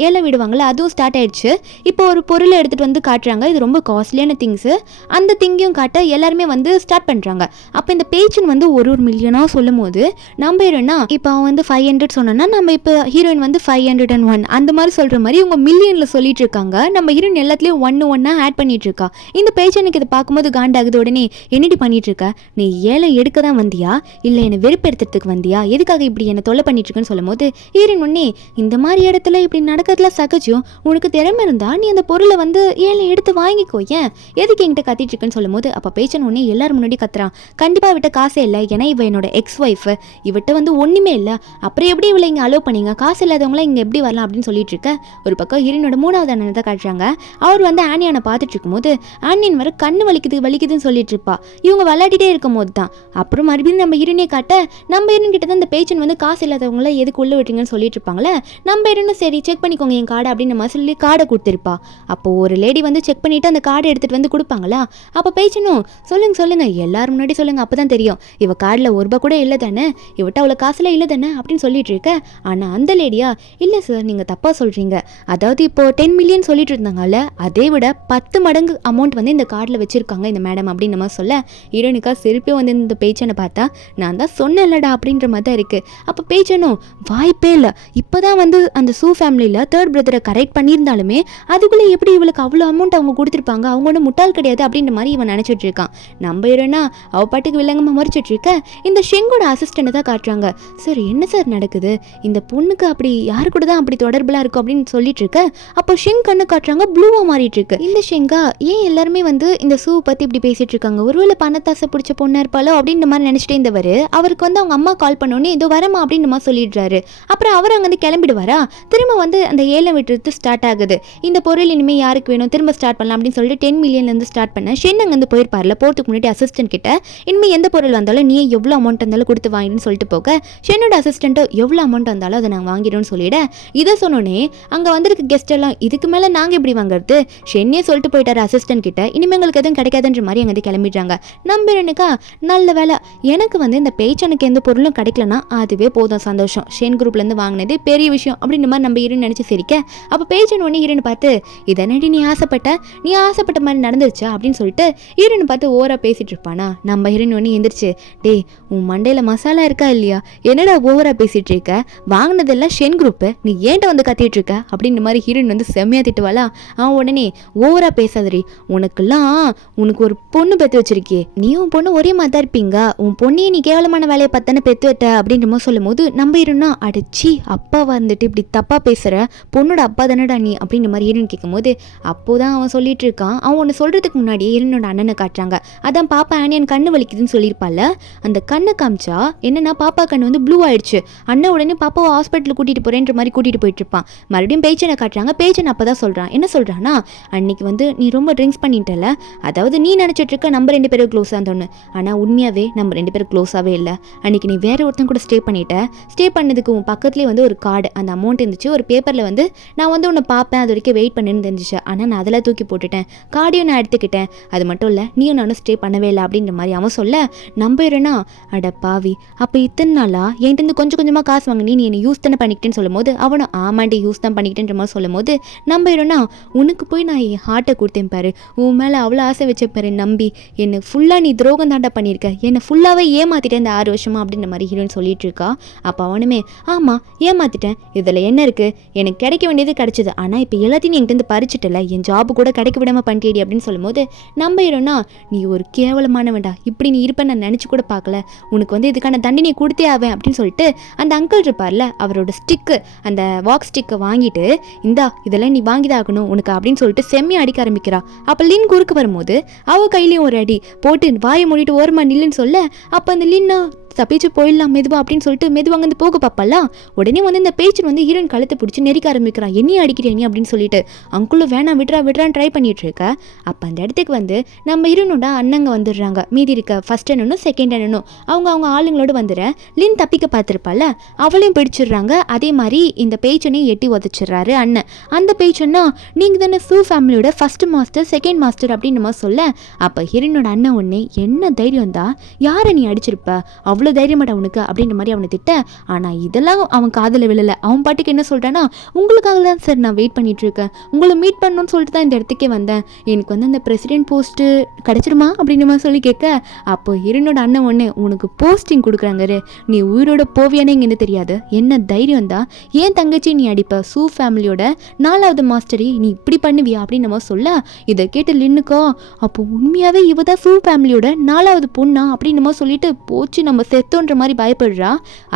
ஏழை விடுவாங்களா அதுவும் ஸ்டார்ட் ஆயிடுச்சு. இப்போ ஒரு பொருளை எடுத்துகிட்டு வந்து காட்டுறாங்க. இது ரொம்ப காஸ்ட்லியான திங்ஸு. அந்த திங்கையும் காட்ட எல்லாருமே வந்து ஸ்டார்ட் பண்ணுறாங்க. அப்போ இந்த பேச்சன் வந்து ஒரு மில்லியனாக சொல்லும் போது நம்ம ஹீரோயினா இப்போ அவன் வந்து 500 சொன்னோன்னா நம்ம இப்போ ஹீரோயின் வந்து 501 அந்த மாதிரி சொல்கிற மாதிரி இவங்க மில்லியனில் சொல்லிட்டு இருக்காங்க. நம்ம ஹீரோயின் எல்லாத்துலேயும் ஒன்று ஆட் பண்ணிட்டு இருக்கா. இந்த பேச்சனுக்கு இதை பார்க்கும்போது காண்டாகுது. உடனே என்னடி பண்ணிட்டு இருக்க, நீ ஏழை எடுக்க தான் வந்தியா இல்லை என்னை வெறுப்பெடுத்துறதுக்கு வந்தியா, எதுக்காக இப்படி என்னை தொல்லை பண்ணிட்டு இருக்குன்னு சொல்லும் போது ஹீரோயின் உடனே, இந்த மாதிரி இடத்துல இப்படி நடக்கிறதுல சகஜம், உனக்கு திறமை இருந்தா நீ அந்த பொருளை வந்து ஏழை எடுத்து வாங்கிக்கோ, ஏன் எதுக்கு என்கிட்ட கத்திட்டு இருக்குன்னு சொல்லும் போது அப்போ பேச்சன் உடனே எல்லாரும் முன்னாடி கத்துறான், கண்டிப்பாக விட்ட காசே இல்லை, ஏன்னா இவ என்னோட எக்ஸ் ஒய்ஃப், இவட்ட வந்து ஒன்றுமே இல்லை, அப்புறம் எப்படி இவளை இங்கே அலோவ் பண்ணீங்க, காசு இல்லாதவங்களாம் இங்கே எப்படி வரலாம் அப்படின்னு சொல்லிட்டு இருக்க. ஒரு பக்கம் ஹீரோனோட 3வது அண்ணனை காட்டுறாங்க. அவர் வந்து ஆனியானை பார்த்துட்டு இருக்கும்போது ஆனியன் வர கண்ணு வலிக்குதுன்னு சொல்லிட்டு இருப்பா. இவங்க விளையாடிட்டே இருக்கும் போது தான் அப்புறம் மறுபடியும் நம்ம ஹீரோனே காட்ட நம்ம ஹீரோன் கிட்ட தான் இந்த பேச்சன் வந்து காசு இல்லாதவங்கள எதுக்கு உள்ள விட்டீங்கன்னு சொல்லிட்டு இருப்பாங்களே. நம்ம ஹீரோனும் சரி செக் பண்ணிக்கோங்க என் கார்டு அப்படின்னு நம்ம சொல்லி கார்டை கொடுத்துருப்பா. அப்போ ஒரு லேடி வந்து செக் பண்ணிட்டு அந்த கார்டை எடுத்துட்டு வந்து கொடுப்பாங்களா. அப்போ பேச்சனும் சொல்லுங்க எல்லாரும் முன்னாடி சொல்லுங்க, அப்பதான் தெரியும் இவ கார்டில் ₹1 கூட இல்லை தானே, இவட்ட அவ்வளோ காசுல இல்லை தானே அப்படின்னு சொல்லிட்டு இருக்க. ஆனால் அந்த லேடியா, இல்லை சார் நீங்கள் தப்பாக சொல்கிறீங்க, அதாவது இப்போ 10 மில்லியன் சொல்லிட்டு இருந்தாங்கல்ல, அதை விட 10 மடங்கு அமௌண்ட் வந்து இந்த கார்டில் வச்சுருக்காங்க இந்த மேடம் அப்படின்னு நம்ம சொல்ல ஹீரோனுக்கா சிரிப்பே வந்து இந்த பேச்சனை பார்த்தா, நான் தான் சொன்னேன்லடா அப்படின்ற மாதிரி தான் இருக்குது. அப்போ பேச்சனும் வாய்ப்பே இல்லை, இப்போ தான் வந்து அந்த சூ ஃபேமிலியில் 3rd பிரதரை கரெக்ட் பண்ணியிருந்தாலுமே அதுக்குள்ளே எப்படி இவளுக்கு அவ்வளோ அமௌண்ட் அவங்க கொடுத்துருப்பாங்க, அவங்க ஒன்றும் முட்டாள் கிடையாது அப்படின்ற மாதிரி இவன் நினச்சிட்டு இருக்கான். நம்ம ஹீரோனா அவ பாட்டுக்கு வில்லங்கமாக மறைச்சிட்டு இருக்க. இந்த ஷெங்கோட அசிஸ்டண்ட்டை தான் காட்டுறாங்க. சார் என்ன சார் நடக்குது, இந்த பொண்ணுக்கு அப்படி யாரு கூட தான் அப்படி தொடர்புலாம் இருக்கும் அப்படின்னு சொல்லிட்டு இருக்க. அப்போ ஷெங் கண்ணு காட்டுறாங்க, ப்ளூவாக மாறிட்டு இருக்கு. இந்த ஷெங்கா ஏன் எல்லாருமே வந்து இந்த சூ பற்றி இப்படி பேசிட்டு இருக்காங்க, ஒருவேளை பணத்தாசை பிடிச்ச பொண்ணா இருப்பாளோ அப்படின்ற மாதிரி நினச்சிட்டே இருந்தவர் அவருக்கு வந்து அவங்க அம்மா கால் பண்ணோன்னே இதோ வரமா அப்படின்ற மாதிரி சொல்லிட்டு பேசிடுறாரு. அப்புறம் அவர் அங்கேருந்து கிளம்பிடுவாரா. திரும்ப வந்து அந்த ஏலம் விட்டுறது ஸ்டார்ட் ஆகுது. இந்த பொருள் இனிமேல் யாருக்கு வேணும், திரும்ப ஸ்டார்ட் பண்ணலாம் அப்படின்னு சொல்லிட்டு 10 மில்லியன்லேருந்து ஸ்டார்ட் பண்ண ஷென் அங்கேருந்து போயிருப்பார்ல. போகிறதுக்கு முன்னாடி அசிஸ்டன்ட் கிட்ட இனிமேல் எந்த பொருள் வந்தாலும் நீ எவ்வளோ அமௌண்ட் இருந்தாலும் கொடுத்து வாங்கிடுன்னு சொல்லிட்டு போக ஷென்னோட அசிஸ்டண்ட்டோ எவ்வளோ அமௌண்ட் வந்தாலும் அதை நாங்கள் வாங்கிடும்னு சொல்லிட இதை சொன்னோன்னே அங்கே வந்திருக்க கெஸ்ட் எல்லாம் இதுக்கு மேலே நாங்கள் எப்படி வாங்குறது, ஷென்னே சொல்லிட்டு போயிட்டாரு அசிஸ்டன்ட் கிட்ட, இனிமேல் எங்களுக்கு எதுவும் கிடைக்காதுன்ற மாதிரி அங்கே கிளம்பிடுறாங்க. நம்புறனுக்கா நல்ல வேலை எனக்கு வந்து இந்த பேச்சனுக்கு எந்த பொருளும் கிடைக்கலனா அதுவே போதும் சந்தோஷம், ஷென் குரூப்லேருந்து வாங்கினது பெரிய விஷயம் அப்படின்ற மாதிரி நம்ம ஹீரோயின் நினச்சி சிரிக்க அப்போ பேச்சன் ஒன்று ஹீரோயின் பார்த்து இதனடி நீ ஆசைப்பட்ட மாதிரி நடந்துருச்சா அப்படின்னு சொல்லிட்டு ஹீரோயின் பார்த்து ஓவரா பேசிட்டு இருப்பானா. நம்ம ஹீரோயின் ஒன்று எந்திரிச்சு டே உன் மண்டையில் மசாலா இருக்கா இல்லையா, என்னடா ஓவரா பேசிட்டு இருக்க, வாங்கினதெல்லாம் ஷென் குரூப்பு, நீ ஏன்ட்ட வந்து கத்திட்டு இருக்க அப்படின்ற மாதிரி ஹீரோயின் வந்து செம்மையா திட்டுவாளா. அவன் உடனே ஓவரா பேசாதரி, உனக்கு ஒரு பொண்ணு பெற்று வச்சிருக்கே, நீ உன் பொண்ணு ஒரே மாதிரி தான் இருப்பீங்க, உன் பொண்ணையே நீ கேவலமான வேலையை பார்த்தானே பெற்று விட்ட அப்படின்ற மாதிரி சொல்லும் போது நம்ம ஹீரோனா அடிச்சி அப்பா வந்துட்டு இப்படி தப்பா பேசுற, பொண்ணோட அப்பா தானடா நீ அப்படின்ற மாதிரி ஹீரோயின் கேட்கும் போது அப்போதான் அவன் சொல்லிட்டு இருக்கான். அவன் ஒன்று சொல்றதுக்கு முன்னாடி ஹீரோனோட அண்ணனை காட்டுறாங்க. அதான் பாப்பா ஆனியன் கண்ணு வலிக்குதுன்னு சொல்லியிருப்பால, அந்த கண்ணை காமிச்சா என்னன்னா பாப்பா கண்ணு வந்து ப்ளூ ஆயிடுச்சு. அண்ணன் உடனே பாப்பாவை ஹாஸ்பிட்டல் கூட்டிட்டு போறேன்ற மாதிரி கூட்டிட்டு போயிட்டு இருப்பான். மறுபடியும் பேச்சனை காட்டுறாங்க. பேச்சன் அப்பதான் சொல்றான். என்ன சொல்றான்னா, அன்னைக்கு வந்து நீ ரொம்ப ட்ரிங்க்ஸ் பண்ணிட்டல, அதாவது நீ நினைச்சிட்டு இருக்க நம்ம 2 பேரும் க்ளோஸா இருந்தோன்னு, ஆனா உண்மையாவே நம்ம 2 பேரும் க்ளோஸாவே இல்லை. அன்னைக்கு நீ வேற ஒருத்தன் கூட ஸ்டே பண்ணதுக்கு உன் பக்கத்துலேயே வந்து ஒரு கார்டு, அந்த அமௌண்ட் இருந்துச்சு, ஒரு பேப்பரில் வந்து நான் வந்து உன்னை பார்ப்பேன் அது வரைக்கும் வெயிட் பண்ணுன்னு இருந்துச்சு, ஆனால் நான் அதெல்லாம் தூக்கி போட்டுட்டேன், கார்டையும் நான் எடுத்துக்கிட்டேன், அது மட்டும் இல்லை நீயும் நானும் ஸ்டே பண்ணவே இல்லை அப்படின்ற மாதிரி அவன் சொல்ல நம்புறேன்னா அட பாவி அப்போ இத்தனை நாளா என்கிட்ட கொஞ்சம் கொஞ்சமாக காசு வாங்கினி நீ என்னை யூஸ் தானே பண்ணிக்கிட்டேன்னு சொல்லும் போது அவனும் ஆமாண்டி யூஸ் தான் பண்ணிக்கிட்டேன்ற மாதிரி சொல்லும் போது நம்புறேன்னா உனக்கு போய் நான் என் ஹார்ட்டை கொடுத்தேன் பாரு, உன் மேலே அவ்வளோ ஆசை வச்சேன் பாரு, நம்பி என்னை ஃபுல்லாக நீ துரோகம் தாண்டா பண்ணியிருக்க, என்னை ஃபுல்லாகவே ஏமாத்திட்டேன் இந்த 6 வருஷமா அப்படின்ற மாதிரி ஹீரோன்னு சொல்லிட்டு இருக்கா. அப்போ அவனுமே ஆமாம் ஏமாத்திட்டேன், இதில் என்ன இருக்குது, எனக்கு கிடைக்க வேண்டியது கிடைச்சிது, ஆனால் இப்போ எல்லாத்தையும் நீ என்கிட்ட பறிச்சிட்டல, என் ஜாபு கூட கிடைக்க விடாமல் பண்ணிட்டேடி அப்படின்னு சொல்லும்போது நம்புறேன்னா நீ ஒரு கேவலமானவன்டா, இப்படி நீ இருப்பேன் நான் நினச்சி கூட பார்க்கல, உனக்கு வந்து இதுக்கான தண்டனை கொடுத்தே ஆவேன் அப்படின்னு சொல்லிட்டு அந்த அங்கிள் இருப்பார்ல அவரோட ஸ்டிக்கு, அந்த வாக் ஸ்டிக்கை வாங்கிட்டு இந்தா இதெல்லாம் நீ வாங்கிதான் ஆகணும் உனக்கு அப்படின்னு சொல்லிட்டு செம்மையை அடிக்க ஆரம்பிக்கிறா. அப்போ லின் குறுக்கு வரும்போது அவ கையிலையும் ஒரு அடி போட்டு வாயை மூடிட்டு ஓரமா நில்லுன்னு சொல்ல அப்போ அந்த லின்னா தப்பிச்சு போயிடலாம் மெதுவா அப்படின்னு சொல்லிட்டு மெதுவாக வந்து போக பார்ப்பலாம். உடனே வந்து இந்த பேச்சு வந்து ஹீரோயின் கழுத்தை பிடிச்சி நெரிக்க ஆரம்பிக்கிறான். என்னையும் அடிக்கிறேன் நீ அப்படின்னு சொல்லிட்டு அங்குளும் வேணாம் விட்றான்னு ட்ரை பண்ணிட்டு இருக்க. அப்போ அந்த இடத்துக்கு வந்து நம்ம ஹீரோனோட அண்ணங்க வந்துடுறாங்க. மீதி இருக்க ஃபர்ஸ்ட் அண்ணனும் செகண்ட் அண்ணனும் அவங்க ஆளுங்களோட வந்துடுற. லின் தப்பிக்க பார்த்துருப்பால அவளையும் பிடிச்சிடுறாங்க. அதே மாதிரி இந்த பேச்சனையும் எட்டி உதச்சிடுறாரு அண்ணன். அந்த பேச்சன்னா நீங்கள் தானே சூ ஃபேமிலியோட ஃபர்ஸ்ட் மாஸ்டர் செகண்ட் மாஸ்டர் அப்படின்னு நம்ம சொல்ல அப்போ ஹீரோனோட அண்ணன் ஒன்று என்ன தைரியம் தான் யாரை நீ அடிச்சிருப்ப அவ்வளோ தைரியமாட்டா உனக்கு அப்படின்ற மாதிரி அவனை திட்ட. ஆனால் இதெல்லாம் அவன் காதில் விழலை. அவன் பாட்டுக்கு என்ன சொல்கிறான்னா உங்களுக்காக தான் சார் நான் வெயிட் பண்ணிட்டு இருக்கேன், உங்களை மீட் பண்ணணும்னு சொல்லிட்டு தான் இந்த இடத்துக்கே வந்தேன், எனக்கு வந்து அந்த பிரசிடென்ட் போஸ்ட்டு கிடச்சிருமா அப்படின்னு மாதிரி சொல்லி கேட்க அப்போ ஹீரோனோட அண்ணன் ஒன்று உனக்கு போஸ்டிங் கொடுக்குறாங்க, நீ உயிரோட போவியானே இங்கே தெரியாது, என்ன தைரியம் தான் ஏன் தங்கச்சி நீ அடிப்ப, சூ ஃபேமிலியோட 4வது மாஸ்டரி நீ இப்படி பண்ணுவியா அப்படின்னு நம்ம சொல்ல இதை கேட்டு லின்னுக்கோ அப்போ உண்மையாகவே இவ தான் சூ ஃபேமிலியோட 4வது பொண்ணா அப்படின்னு நம்ம சொல்லிட்டு போச்சு நம்ம செத்தோன்ற மாதிரி பயப்படுறா.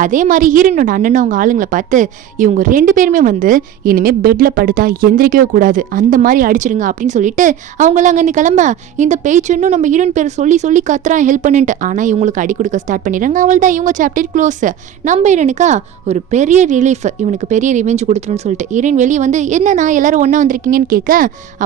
அதே மாதிரி ஹீரோனோட அண்ணனும் அவங்க ஆளுங்களை பார்த்து இவங்க 2 பேருமே வந்து இனிமேல் பெட்ல படுத்தா எந்திரிக்கவே கூடாது அந்த மாதிரி அடிச்சிடுங்க அப்படின்னு சொல்லிட்டு அவங்களாம் அங்கே கிளம்ப இந்த பேச்சு இன்னும் நம்ம ஹீரோயின் பேர் சொல்லி கத்துறான் ஹெல்ப் பண்ணிட்டு. ஆனால் இவங்களுக்கு அடி கொடுக்க ஸ்டார்ட் பண்ணிடுறாங்க. அவள் தான் இவங்க சாப்டர் க்ளோஸ். நம்ம ஹீரோனுக்கா ஒரு பெரிய ரிலீஃப், இவனுக்கு பெரிய ரிவெஞ்ச் கொடுத்துருன்னு சொல்லிட்டு ஹீரோயின் வெளியே வந்து என்னன்னா எல்லாரும் ஒன்றா வந்திருக்கீங்கன்னு கேட்க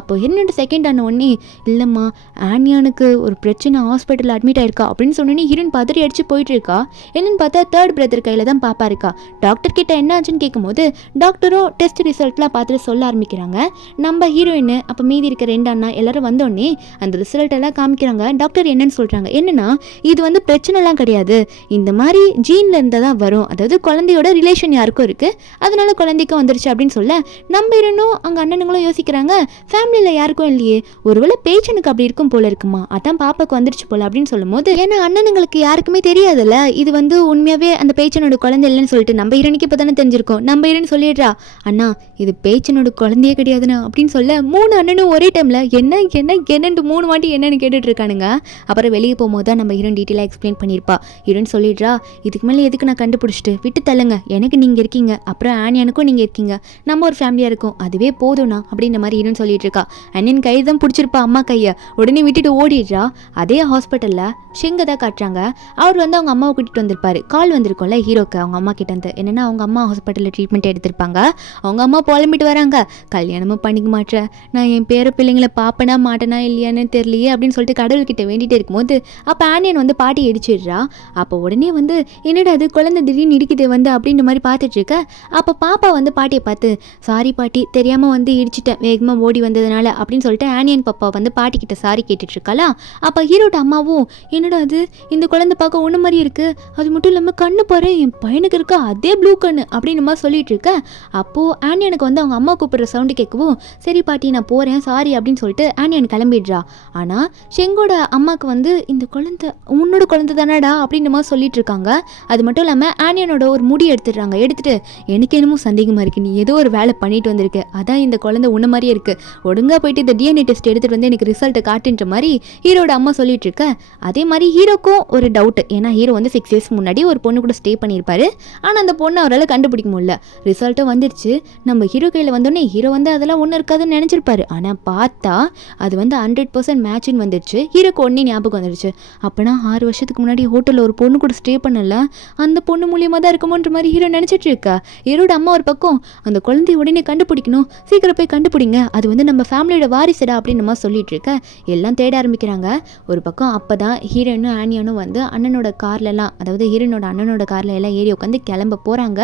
அப்போ ஹீரோனோட செகண்ட் அண்ணன் ஒன்னே இல்லைம்மா ஆனியானுக்கு ஒரு பிரச்சனை ஹாஸ்பிட்டலில் அட்மிட் ஆயிருக்கா அப்படின்னு சொன்னோன்னே ஹீரோயின் பதறி அடிச்சு போயிட்டு இருக்கா. என்னன்னு பார்த்தா 3rd பிரதர் கையில் தான் பாப்பா இருக்கா. டாக்டர் கிட்ட என்ன ஆச்சுன்னு கேட்கும்போது டாக்டரும் டெஸ்ட் ரிசல்ட்லாம் பார்த்துட்டு சொல்ல ஆரம்பிக்கிறாங்க. நம்ம ஹீரோயின் அப்போ மீதி இருக்க 2 அண்ணா எல்லாரும் வந்தோடனே அந்த ரிசல்ட் எல்லாம் காமிக்கிறாங்க. டாக்டர் என்னன்னு சொல்கிறாங்க, என்னன்னா இது வந்து பிரச்சனைலாம் கிடையாது, இந்த மாதிரி ஜீன்ல இருந்தால் தான் வரும், அதாவது குழந்தையோட ரிலேஷன் யாருக்கும் இருக்குது அதனால குழந்தைக்கும் வந்துருச்சு அப்படின்னு சொல்ல நம்ம ஹீரோனும் அங்கே அண்ணனுங்களும் யோசிக்கிறாங்க ஃபேமிலியில் யாருக்கும் இல்லையே, ஒருவேளை பேச்சனுக்கு அப்படி இருக்கும் போல இருக்குமா, அதான் பாப்பாக்கு வந்துருச்சு போல அப்படின்னு சொல்லும் போது ஏன்னா அண்ணனுங்களுக்கு யாருக்குமே தெரியாதுல்ல இது வந்து உண்மையாகவே அந்த பேச்சனோட குழந்தை இல்லைன்னு சொல்லிட்டு நம்ம ஹீரோனுக்கு இப்போ தானே தெரிஞ்சிருக்கோம். நம்ம ஹீரோன்னு சொல்லிடுறா அண்ணா இது பேச்சனோட குழந்தையே கிடையாதுண்ணா அப்படின்னு சொல்ல 3 அண்ணனும் ஒரே டைமில் என்னன்னு 3 வாட்டி என்னன்னு கேட்டுட்டு இருக்கானுங்க. அப்புறம் வெளியே போகும்போது தான் நம்ம ஹீரோன் டீட்டெயிலாக எக்ஸ்பிளைன் பண்ணியிருப்பா. ஹீரோன்னு சொல்லிடுறா இதுக்கு மேலே எதுக்கு நான் கண்டுபிடிச்சிட்டு விட்டு தள்ளுங்க, எனக்கு நீங்கள் இருக்கீங்க, அப்புறம் ஆனியானுக்கும் நீங்கள் இருக்கீங்க, நம்ம ஒரு ஃபேமிலியாக இருக்கும், அதுவே போதும்ண்ணா அப்படின்ற மாதிரி ஹீரோன்னு சொல்லிட்டு இருக்கா. அண்ணன் கை தான் பிடிச்சிருப்பா அம்மா கையை, உடனே விட்டுட்டு ஓடிடுறா. அதே ஹாஸ்பிட்டலில் ஷெங்கை தான் காட்டுறாங்க. அவர் வந்து அவங்க அம்மாவை கூட்டிகிட்டு வந்திருப்பாரு. கால் வந்திருக்கும்ல ஹீரோக்கு அவங்க அம்மா கிட்டேருந்து. என்னென்னா அவங்க அம்மா ஹாஸ்பிட்டலில் ட்ரீட்மெண்ட் எடுத்திருப்பாங்க. அவங்க அம்மா புலம்பிட்டு வராங்க, கல்யாணமும் பண்ணிக்க மாட்டேன், நான் என் பேர பிள்ளைங்களை பார்ப்பனா மாட்டேனா இல்லையான்னு தெரியலையே அப்படின்னு சொல்லிட்டு கடவுள்கிட்ட வேண்டிகிட்டே இருக்கும்போது அப்போ ஆனியன் வந்து பாட்டி இடிச்சிடுறா. அப்போ உடனே வந்து என்னடா அது குழந்தை திடீர்னு இடிக்குது வந்து அப்படின்ற மாதிரி பார்த்துட்ருக்க. அப்போ பாப்பா வந்து பாட்டியை பார்த்து, சாரி பாட்டி தெரியாமல் வந்து இடிச்சிட்டேன் வேகமாக ஓடி வந்ததுனால அப்படின்னு சொல்லிட்டு ஆனியன் பாப்பா வந்து பாட்டிக்கிட்ட சாரி கேட்டுட்ருக்காளா. அப்போ ஹீரோட அம்மாவும், என்னடா அது இந்த குழந்தை பார்க்க ஒன்று மாதிரி இருக்குது, அது மட்டும் இல்லாமல் கண்ணு பாரு என் பையனுக்கு இருக்கா அதே ப்ளூ கண்ணு அப்படின்னு மாதிரி சொல்லிட்டு இருக்க. அப்போது ஆனியனுக்கு வந்து அவங்க அம்மா கூப்பிட்ற சவுண்டு கேட்கவும், சரி பாட்டி நான் போகிறேன் சாரி அப்படின்னு சொல்லிட்டு ஆனியன் கிளம்பிடுறா. ஆனால் ஷெங்கோட அம்மாவுக்கு வந்து இந்த குழந்தை உன்னோட குழந்தை தானடா அப்படின்ற மாதிரி சொல்லிட்டு இருக்காங்க. அது மட்டும் இல்லாமல் ஆனியனோட ஒரு முடி எடுத்துடுறாங்க. எடுத்துட்டு, எனக்கு என்னமோ சந்தேகமாக இருக்குது, நீ ஏதோ ஒரு வேலை பண்ணிட்டு வந்திருக்கு, அதான் இந்த குழந்தை உன்ன மாதிரியே இருக்குது, ஒழுங்காக போயிட்டு இந்த டிஎன்ஏ டெஸ்ட் எடுத்துகிட்டு வந்து எனக்கு ரிசல்ட்டை காட்டுன்ற மாதிரி ஹீரோட அம்மா சொல்லிட்டு இருக்க. அதே மாதிரி ஹீரோக்கும் ஒரு டவுட். ஏன்னா ஹீரோ வந்து 6 இயர்ஸ் முன்னாடி ஒரு பொண்ணு கூட ஸ்டே பண்ணியிருப்பாரு. ஆனால் அந்த பொண்ணை அவரால் கண்டுபிடிக்க முடியல. ரிசல்ட்டும் வந்துருச்சு. நம்ம ஹீரோ கையில் வந்தோடனே ஹீரோ வந்து அதெல்லாம் ஒன்றும் இருக்காதுன்னு நினச்சிருப்பாரு. ஆனால் பார்த்தா அது வந்து 100% மேட்சின்னு வந்துருச்சு. ஹீரோக்கு ஒன்றே ஞாபகம் வந்துருச்சு, அப்போனா 6 வருஷத்துக்கு முன்னாடி ஹோட்டலில் ஒரு பொண்ணு கூட ஸ்டே பண்ணல, அந்த பொண்ணு மூலியமாக தான் இருக்குமோன்ற மாதிரி ஹீரோ நினச்சிட்டு இருக்கா. ஹீரோட அம்மா ஒரு பக்கம், அந்த குழந்தைய உடனே கண்டுபிடிக்கணும், சீக்கிரம் போய் கண்டுபிடிங்க, அது வந்து நம்ம ஃபேமிலியோட வாரிசுடா அப்படின்னு நம்ம சொல்லிட்டு இருக்க. எல்லாம் தேட ஆரம்பிக்கிறாங்க. ஒரு பக்கம் அப்போ தான் ஹீரோனும் ஆனியனும் வந்து அண்ணனோட கார்லலாம், அதாவது ஹீரோனோட அண்ணனோட காரில் எல்லாம் ஏறி உட்காந்து கிளம்ப போகிறாங்க.